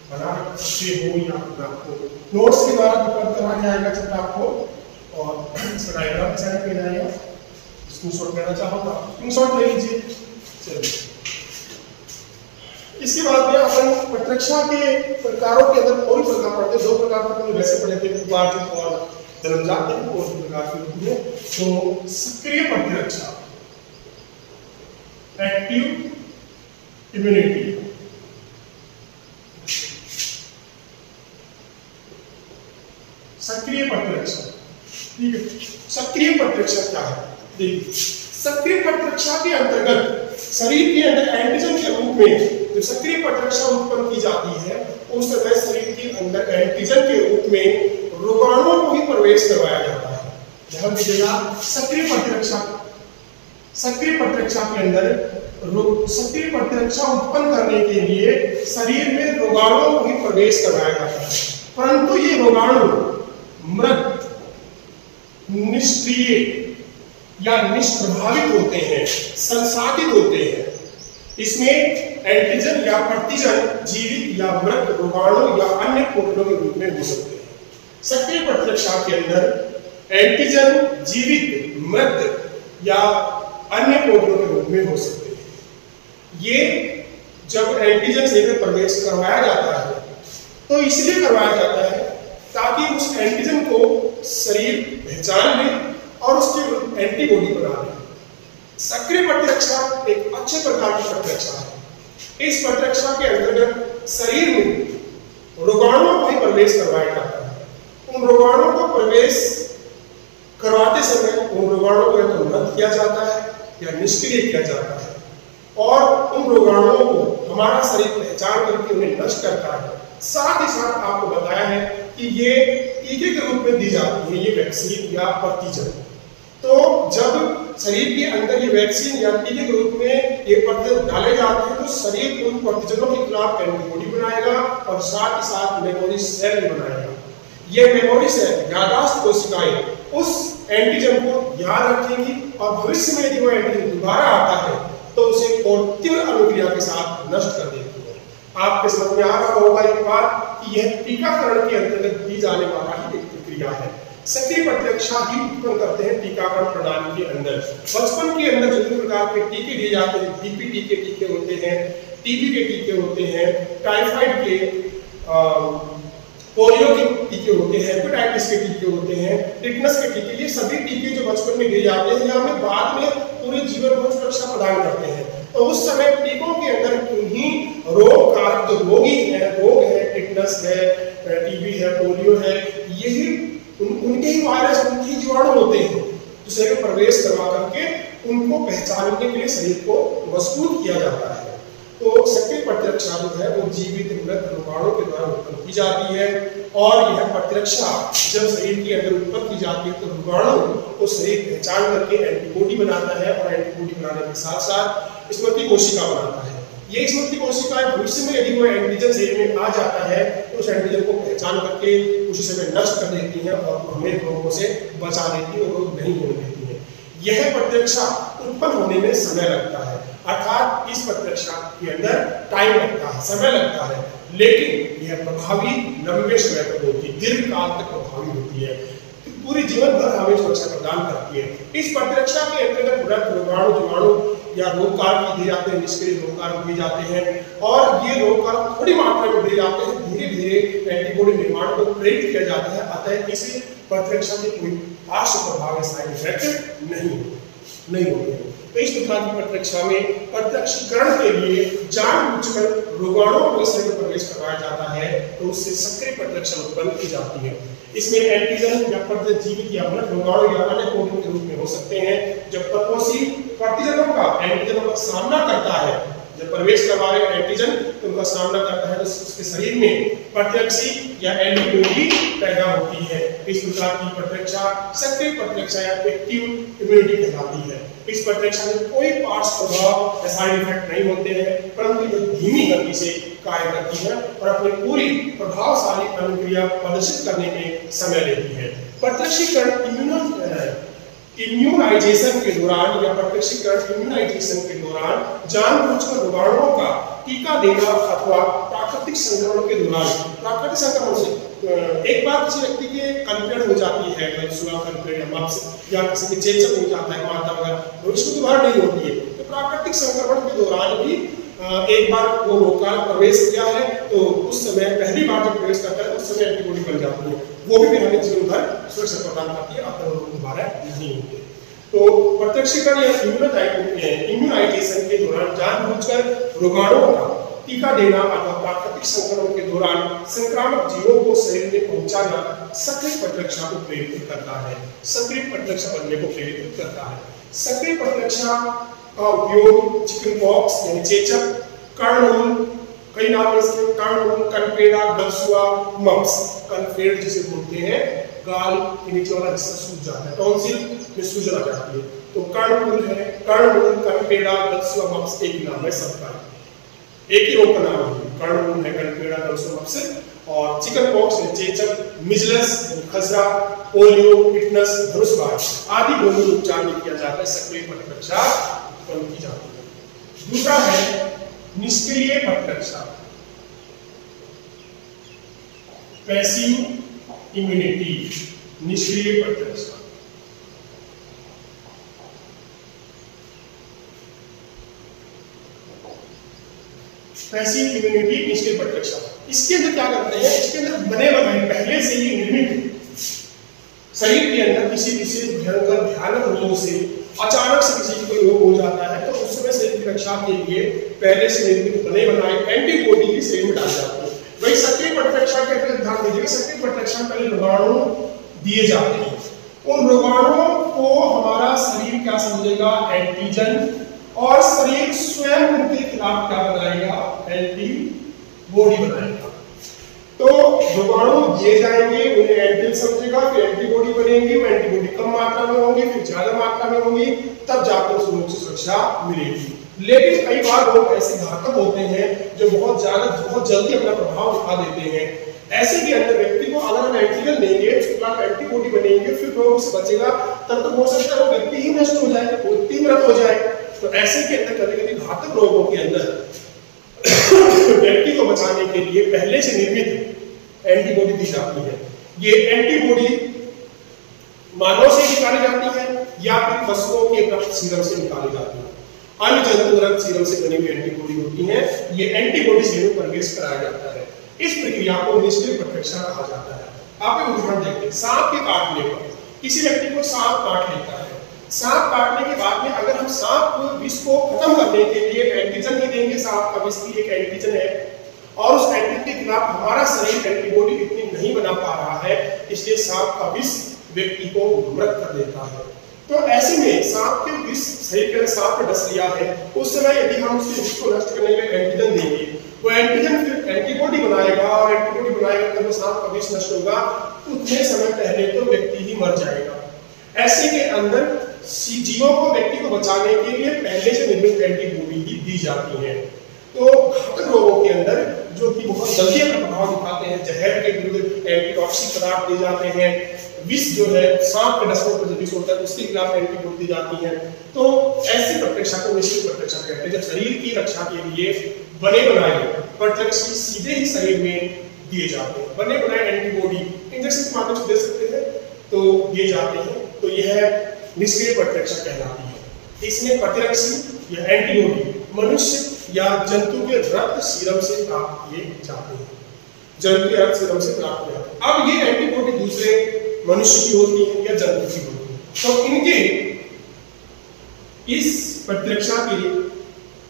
बना सकते हो या आपको नोट्स के द्वारा उपलब्ध कराया जाएगा जब आपको, और इसका डायग्राम सेंड किया जाएगा। स्क्रीनशॉट लेना चाहो तो स्क्रीनशॉट ले लीजिए। चलिए, इसके बाद में अपन प्रतिरक्षा के प्रकारों के अंदर और प्रकार पढ़ते हैं। दो प्रकार के वैसे पढ़े थे, उपार्जित और जन्मजात के और प्रकार की होती है। तो सक्रिय प्रतिरक्षा, एक्टिव इम्यूनिटी, सक्रिय प्रतिरक्षा। ठीक है, सक्रिय प्रतिरक्षा क्या है? देखिए, सक्रिय प्रतिरक्षा के अंतर्गत शरीर के अंदर एंटीजन के रूप में जो सक्रिय प्रतिरक्षा उत्पन्न की जाती है, उस समय शरीर के अंदर एंटीजन के रूप में रोगाणुओं को ही प्रवेश करवाया जाता है। ध्यान दीजिएगा, सक्रिय प्रतिरक्षा के अंदर सक्रिय प्रतिरक्षा उत्पन्न करने के लिए शरीर में रोगाणुओं को ही प्रवेश करवाया जाता है, परंतु ये रोगाणु मृत, निष्क्रिय या निष्प्रभावित होते हैं, संसाधित होते हैं। इसमें एंटीजन या प्रतिजन जीवित या मृत रोगाणु या अन्य प्रोटीनों के रूप में हो सकते हैं। सक्रिय प्रतिरक्षा के अंदर एंटीजन जीवित, मृत या अन्य प्रोटीनों के रूप में हो सकते हैं। ये जब एंटीजन शरीर में प्रवेश करवाया जाता है तो इसलिए करवाया जाता है ताकि उस एंटीजन को शरीर पहचान ले और उसके एंटीबॉडी बना ले। सक्रिय प्रतिरक्षा एक अच्छे प्रकार की प्रतिरक्षा है। इस प्रतिरक्षा के अंतर्गत शरीर में रोगाणुओं को ही प्रवेश करवाया जाता है। उन रोगाणुओं को प्रवेश करवाते समय उन रोगाणुओं को तो मृत किया जाता है या निष्क्रिय किया जाता है, और उन रोगाणुओं को हमारा शरीर पहचान करके उन्हें नष्ट करता है। साथ ही साथ आपको बताया है कि ये टीके के रूप में दी जाती है, ये वैक्सीन या प्रतिजन। तो जब शरीर के अंदर ये वैक्सीन या टीके के रूप में ये प्रतिजन डाले जाते हैं तो शरीर उन प्रतिजनों के खिलाफ एंटीबॉडी बनाएगा और साथ ही साथ मेमोरी सेल भी बनाएगा। ये मेमोरी सेल, याददाश्त कोशिकाएं उस एंटीजन को याद रखेंगी और भविष्य में यदि वो एंटीजन दोबारा आता है तो उसे और तीव्र अनुक्रिया के साथ नष्ट कर देती है। आपके समझ में आ रहा होगा एक बात कि यह टीकाकरण के अंतर्गत दी जाने वाला ही एक प्रक्रिया है। सक्रिय प्रतिरक्षा ही उत्पन्न करते हैं टीकाकरण प्रणाली के अंदर। बचपन के अंदर जितने प्रकार के टीके दिए जाते हैं, डीपीटी के टीके होते हैं, टीबी के टीके होते हैं, टाइफाइड के, पोलियो के टीके होते हैं, हेपेटाइटिस के टीके होते हैं, टिटनस के टीके, ये सभी टीके जो बचपन में दिए जाते हैं या हमें बाद में पूरे जीवन भर सुरक्षा प्रदान करते हैं। तो उस समय टीकों के अंदर उन्हीं रोग कारक जो रोग है, टिटनस है, टीबी है, पोलियो है, यही उनके ही वायरस, उनके ही जीवाणु होते हैं जो शरीर में प्रवेश करवा करके उनको पहचानने के लिए शरीर को मजबूत किया जाता है। तो सक्रिय प्रतिरक्षा जो है वो जीवित मृत रोगाणुओं के द्वारा उत्पन्न की जाती है, और यह प्रतिरक्षा जब शरीर के अंदर उत्पन्न की जाती है तो रोगाणु को शरीर पहचान करके एंटीबॉडी बनाता है, और एंटीबॉडी बनाने के साथ साथ स्मृति कोशिका बनाता है। ये स्मृति कोशिकाएं भविष्य में यदि वो एंटीजन शरीर में आ जाता है तो उस एंटीजन को पहचान करके उसी समय नष्ट कर देती है और हमें रोगों से बचा देती है और रोग नहीं होने देती है। यह प्रतिरक्षा उत्पन्न होने में समय लगता है, अर्थात इस प्रतिरक्षा के अंदर टाइम लगता है, समय लगता है, लेकिन यह प्रभावी लंबे समय तक होती है, दीर्घ काल तक प्रभावी होती है, पूरी जीवन भर हमें सुरक्षा प्रदान करती है। इस प्रतिरक्षा के अंतर्गत रक्त, रोगाणु, जीवाणु या रोगकारक दिए जाते हैं, निष्क्रिय रोगकारक दिए जाते हैं, और ये रोगकारक थोड़ी मात्रा में दिए जाते हैं, धीरे धीरे एंटीबॉडी निर्माण को प्रेरित किया जाता है। अतः इस प्रतिरक्षा से कोई पार्श्व प्रभाव या साइड इफेक्ट नहीं होते हैं। तो इस प्रकार की प्रतिरक्षा में प्रत्यक्षीकरण के लिए जानबूझकर रोगाणुओं को शरीर में प्रवेश करवाया जाता है, तो उससे सक्रिय प्रतिरक्षा उत्पन्न की जाती है। इसमें एंटीजन या प्रतिजीवित या मृत रोगाणु या अन्य प्रोटीन के रूप में हो सकते हैं। जब प्रतिकोषी प्रतिजनों का एंटीजनों का सामना करता है, जब प्रवेश करवा रहे एंटीजन तो उनका सामना करता है, तो उसके शरीर में प्रतिरक्षी या एंटीबॉडी पैदा होती है। इस प्रकार की प्रतिरक्षा सक्रिय प्रतिरक्षा या एक्टिव इम्यूनिटी कहलाती है। इस प्रतिरक्षा में कोई पार्श्व प्रभाव या साइड इफेक्ट नहीं होते हैं, परंतु यह धीमी गति से कार्य करती है और अपनी पूरी प्रभावशाली अनुक्रिया प्रदर्शित करने में समय लेती है। प्रतिरक्षीकरण इम्यूनाइजेशन के दौरान या प्रतिरक्षीकरण इम्यूनाइजेशन के दौरान जानबूझकर रोगाणुओं का टीका देना अथवा प्राकृतिक संक्रमण के दौरान, प्राकृतिक संक्रमण से एक बार किसी व्यक्ति के कंप्लेंट हो जाती है, कंप्लेंट या मप्स या किसी के चेचक हो जाता है, माता वगैरह, तो इसको दोबारा नहीं होती है। तो प्राकृतिक संक्रमण के दौरान भी एक बार वो रोगकारक प्रवेश किया है, तो उस समय पहली बार जब प्रवेश करता है उस समय एंटीबॉडी बन जाती है, वो भी हमें जीवन भर सुरक्षा प्रदान करती है, अपने रोग दोबारा नहीं होते। तो प्रत्यक्षीकरण या इम्यूनाइजेशन के दौरान जानबूझकर रोगाणुओं का टीका देना अथवा प्राकृतिक संक्रमण के दौरान संक्रामक जीवों को शरीर में पहुंचाना सक्रिय प्रतिरक्षा को प्रेरित करता है, सक्रिय प्रतिरक्षा बनने को प्रेरित करता है। सक्रिय प्रतिरक्षा का उपयोग चिकन पॉक्स यानी चेचक, कर्णमूल, कई नाम इसके कर्णमूल, कनपेड़ा, गलसुआ, मम्स, कनपेड़ जिसे बोलते हैं, गाल के नीचे वाला हिस्सा सूज जाता है, टॉन्सिल में सूजन आ जाती है, तो कर्णमूल है, कर्णमूल, कनपेड़ा, गलसुआ, मम्स एक नाम है सबका, एक ही रोग का नाम है, कर्णमूल है, कनपेड़ा, गलसुआ, मम्स। और चिकन पॉक्स है चेचक, मिजलस खसरा, पोलियो, टिटनस, धनुषबाज आदि रोगों का उपचार में किया जाता है, सक्रिय प्रतिरक्षा उत्पन्न की जाती है। दूसरा है निष्क्रिय प्रतिरक्षा, पैसिव इम्यूनिटी, निष्क्रिय प्रतिरक्षा। पैसिव इम्यूनिटी, निष्क्रिय प्रतिरक्षा, इसके अंदर क्या करते हैं, इसके अंदर बने बनाए पहले से ही निर्मित शरीर के अंदर किसी विशेष भयंकर भयानक रोग से अचानक से किसी को रोग हो जाता है, तो उस समय शरीर की रक्षा के लिए पहले से निर्मित बने बनाए एंटीबॉडी के शरीर में डाल जाते हैं। वही सक्रिय प्रतिरक्षा के अंदर ध्यान दीजिएगा, सक्रिय प्रतिरक्षा पहले रोगाणु दिए जाते हैं, उन रोगाणुओं को हमारा शरीर क्या समझेगा, एंटीजन, और शरीर स्वयं उनके खिलाफ क्या बनाएगा, एंटीबॉडी बनाएगा। तो रोगाणु दिए जाएंगे, उन्हें एंटीजन समझेगा, फिर एंटीबॉडी बनेंगी, वो एंटीबॉडी कम मात्रा में होंगी, फिर ज्यादा मात्रा में होंगी, तब जाकर उस रोग से सुरक्षा मिलेगी। लेकिन कई बार लोग ऐसे घातक होते हैं जो बहुत जल्दी अपना प्रभाव दिखा देते हैं। ऐसे के अंदर व्यक्ति को अगर हम एंटीजन देंगे, उसके बाद एंटीबॉडी बनेंगे, फिर रोग से बचेगा, तब तक हो सकता है वो व्यक्ति ही नष्ट हो जाए, वो तीव्र हो जाए। तो ऐसे के अंदर कभी-कभी घातक रोगों के अंदर व्यक्ति को बचाने के लिए पहले से निर्मित एंटीबॉडी दी जाती है। ये एंटीबॉडी मानव से निकाली जाती है या फिर पशुओं के रक्त सीरम से निकाली जाती है। अन्य जंतु रक्त सीरम से बनी हुई एंटीबॉडी होती है, ये एंटीबॉडी शरीर में प्रवेश कराया जाता है। इस प्रक्रिया को निष्क्रिय प्रतिरक्षा कहा जाता है। आप एक उदाहरण देखते हैं, सांप के काटने पर किसी व्यक्ति को सांप काट लेता है, सांप काटने के बाद में अगर हम सांप विष को खत्म करने के लिए एंटीजन ही देंगे, सांप का विष भी एक एंटीजन है, और उस एंटीजन के खिलाफ हमारा शरीर एंटीबॉडी इतनी नहीं बना पा रहा है, इसलिए सांप का विष व्यक्ति को मृत कर देता है। तो ऐसे में सांप के विष शरीर के अंदर सांप ने डस लिया है, उस समय यदि हम उसके विष को नष्ट करने के लिए एंटीजन देंगे, वो एंटीजन फिर एंटीबॉडी बनाएगा, और एंटीबॉडी बनाएगा तब सांप का विष नष्ट होगा, उतने समय पहले तो व्यक्ति ही मर जाएगा। ऐसे के अंदर जीवों को, व्यक्ति को बचाने के लिए पहले से निर्मित एंटीबॉडी ही दी जाती है। तो घातक रोगों के अंदर जो कि बहुत जल्दी अपना प्रभाव दिखाते हैं, जहर के विरुद्ध एंटीटॉक्सिक पदार्थ दिए जाते हैं, विष जो है सांप के डसने पर जो विष होता है उसके खिलाफ एंटीबॉडी दी जाती है। तो ऐसी प्रतिरक्षा को निष्क्रिय प्रतिरक्षा कहते हैं। जब शरीर की रक्षा के लिए बने बनाए प्रतिरक्षी सीधे ही शरीर में दिए जाते हैं, बने बनाए एंटीबॉडी इंजेक्शन के माध्यम से दे सकते हैं तो दिए जाते हैं, तो यह निष्क्रिय प्रतिरक्षा कहलाती है। इसमें प्रतिरक्षी या एंटीबॉडी मनुष्य या जंतु के रक्त सीरम से प्राप्त किए जाते हैं, जंतु के रक्त सीरम से प्राप्त किए जाते हैं। अब ये एंटीबॉडी दूसरे मनुष्य की होती है या जंतु की होती है, तो इनके इस प्रतिरक्षा के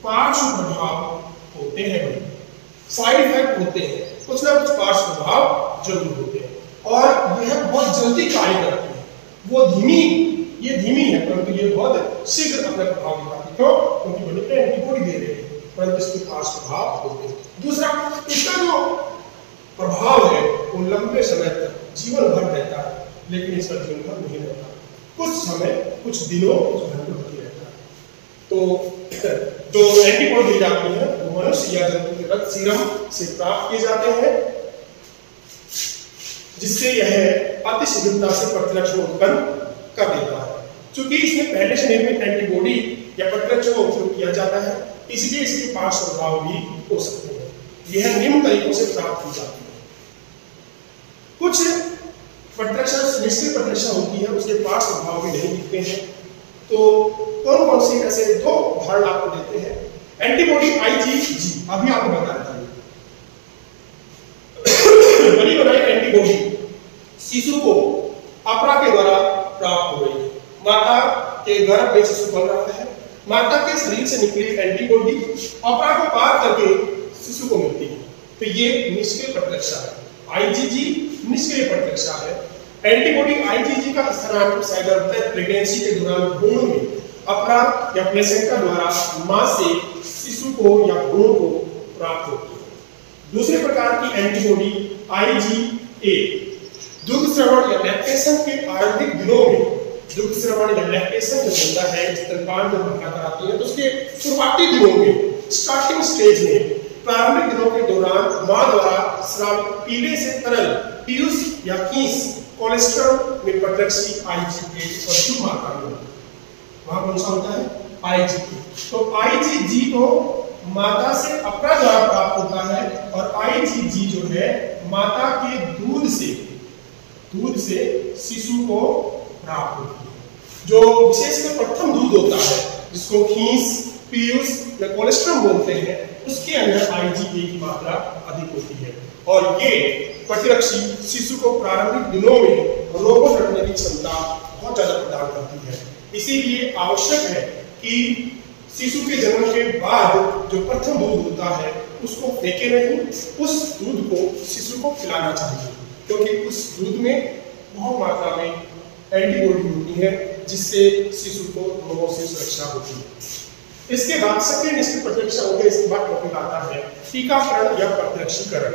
पार्श्व प्रभाव होते हैं, साइड इफेक्ट होते हैं, कुछ ना कुछ पार्श्व प्रभाव जरूर होते हैं और यह बहुत जल्दी कार्य करती है। वो ये धीमी है परंतु ये बहुत शीघ्र अपना प्रभाव दिखाती है। क्यों? क्योंकि बॉडी पे एंटीबॉडी दे रहे हैं परंतु इसके पार्श्व प्रभाव होते हैं। दूसरा, इसका जो प्रभाव है वो लंबे समय तक जीवन भर रहता है, लेकिन इसका जीवन भर नहीं रहता, कुछ समय, कुछ दिनों, कुछ घंटों तक ही रहता है। तो जो एंटीबॉडी दी जाती है वो मनुष्य या जंतु के रक्त सीरम से प्राप्त किए जाते हैं, जिससे यह अति शीघ्रता से प्रतिरक्षा उत्पन्न कर देता है। चूंकि इसमें पहले से निर्मित एंटीबॉडी या प्रतिरक्षा का उपयोग किया जाता है, इसलिए इसके पार्श्व प्रभाव भी हो सकते हैं। यह निम्न तरीकों से प्राप्त की जाती है। कुछ प्रतिरक्षा निष्क्रिय प्रतिरक्षा होती है, उसके पार्श्व प्रभाव भी नहीं दिखते हैं। तो कौन कौन सी ऐसे दो उदाहरण आपको देते हैं। एंटीबॉडी IgG अभी आपको बता रहा था, बनी बनाई एंटीबॉडी शिशु को अपरा के द्वारा प्राप्त हो रही है। माता के गर्भ में शिशु पल रहा है, माता के शरीर से निकली एंटीबॉडी अपरा को पार करके शिशु को मिलती है, तो ये निष्क्रिय प्रतिरक्षा है। IgG निष्क्रिय प्रतिरक्षा है। एंटीबॉडी IgG का स्थानांतरण साधारणतः प्रेगनेंसी के दौरान भ्रूण में अपरा या प्लेसेंटा द्वारा मां से शिशु को या भ्रूण को प्राप्त होती है। दूसरे प्रकार की एंटीबॉडी IgA दुग्ध श्रवण या लैक्टेशन के आरंभिक दिनों में, दुग्ध श्रवण या लैक्टेशन जो होता है, स्तनपान जब महिला कराती है तो उसके शुरुआती दिनों में, स्टार्टिंग स्टेज में, प्रारंभिक दिनों के दौरान मां द्वारा स्रावित पीले से तरल पीयूष या खीस कोलेस्ट्रॉल में प्रतिरक्षी IgA प्रचुर मात्रा में होता है। वहां कौन सा होता है? IgA। तो IgG तो माता से अपरा द्वारा प्राप्त होता है और IgG जो है माता के दूध से शिशु को प्राप्त होती है। जो विशेषकर प्रथम दूध होता है जिसको खीस, पीयूष या कोलेस्ट्रॉल बोलते हैं, उसके अंदर IgA की मात्रा अधिक होती है और ये प्रतिरक्षी शिशु को प्रारंभिक दिनों में रोगों से लड़ने की क्षमता बहुत ज्यादा प्रदान करती है। इसीलिए आवश्यक है कि शिशु के जन्म के बाद जो प्रथम दूध होता है उसको फेंके नहीं, उस दूध को शिशु को खिलाना चाहिए, क्योंकि उस दूध में बहुत मात्रा में एंटीबॉडी होती है जिससे शिशु को रोगों से सुरक्षा होती है। इसके बाद सेकेंड निष्क्रिय प्रतिरक्षा हो गई। इसके बाद टॉपिक आता है टीकाकरण या प्रतिरक्षीकरण।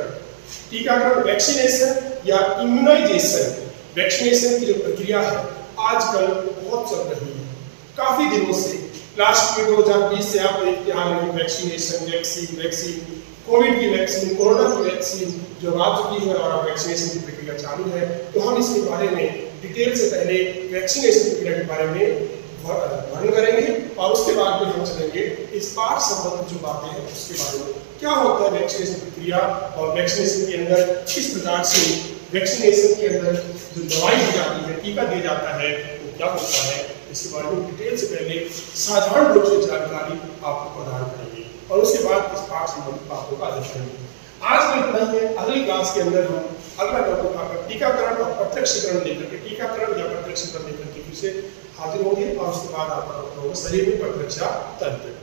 टीकाकरण वैक्सीनेशन या इम्यूनाइजेशन, वैक्सीनेशन की जो प्रक्रिया है आजकल बहुत चल रही है, काफी दिनों से। लास्ट में 2020 से आप देखते आ रहे हैं वैक्सीन, कोविड की वैक्सीन, कोरोना की वैक्सीन जो आ चुकी है और वैक्सीनेशन की प्रक्रिया चालू है। तो हम इसके बारे में डिटेल से पहले वैक्सीनेशन प्रक्रिया के बारे में वर्णन करेंगे और उसके बाद में हम चलेंगे इस पाठ संबंधित जो बातें हैं उसके बारे में, क्या होता है वैक्सीनेशन प्रक्रिया और वैक्सीनेशन के अंदर किस प्रकार से वैक्सीनेशन के अंदर जो दवाई दी जाती है, टीका दिया जाता है, वो क्या होता है, इसके बारे में डिटेल से पहले साधारण रूप से जानकारी आपको प्रदान करेंगे और उसके बाद इस पाठ संबंधित बातों का अध्ययन करेंगे। आज में इतना ही है। अगली क्लास के अंदर हम अगला टॉपिक आकर टीकाकरण और प्रतिरक्षीकरण लेकर के, टीकाकरण या प्रतिरक्षीकरण लेकर के फिर से हाजिर होंगे और उसके बाद आपका शरीर में प्रतिरक्षा तंत्र।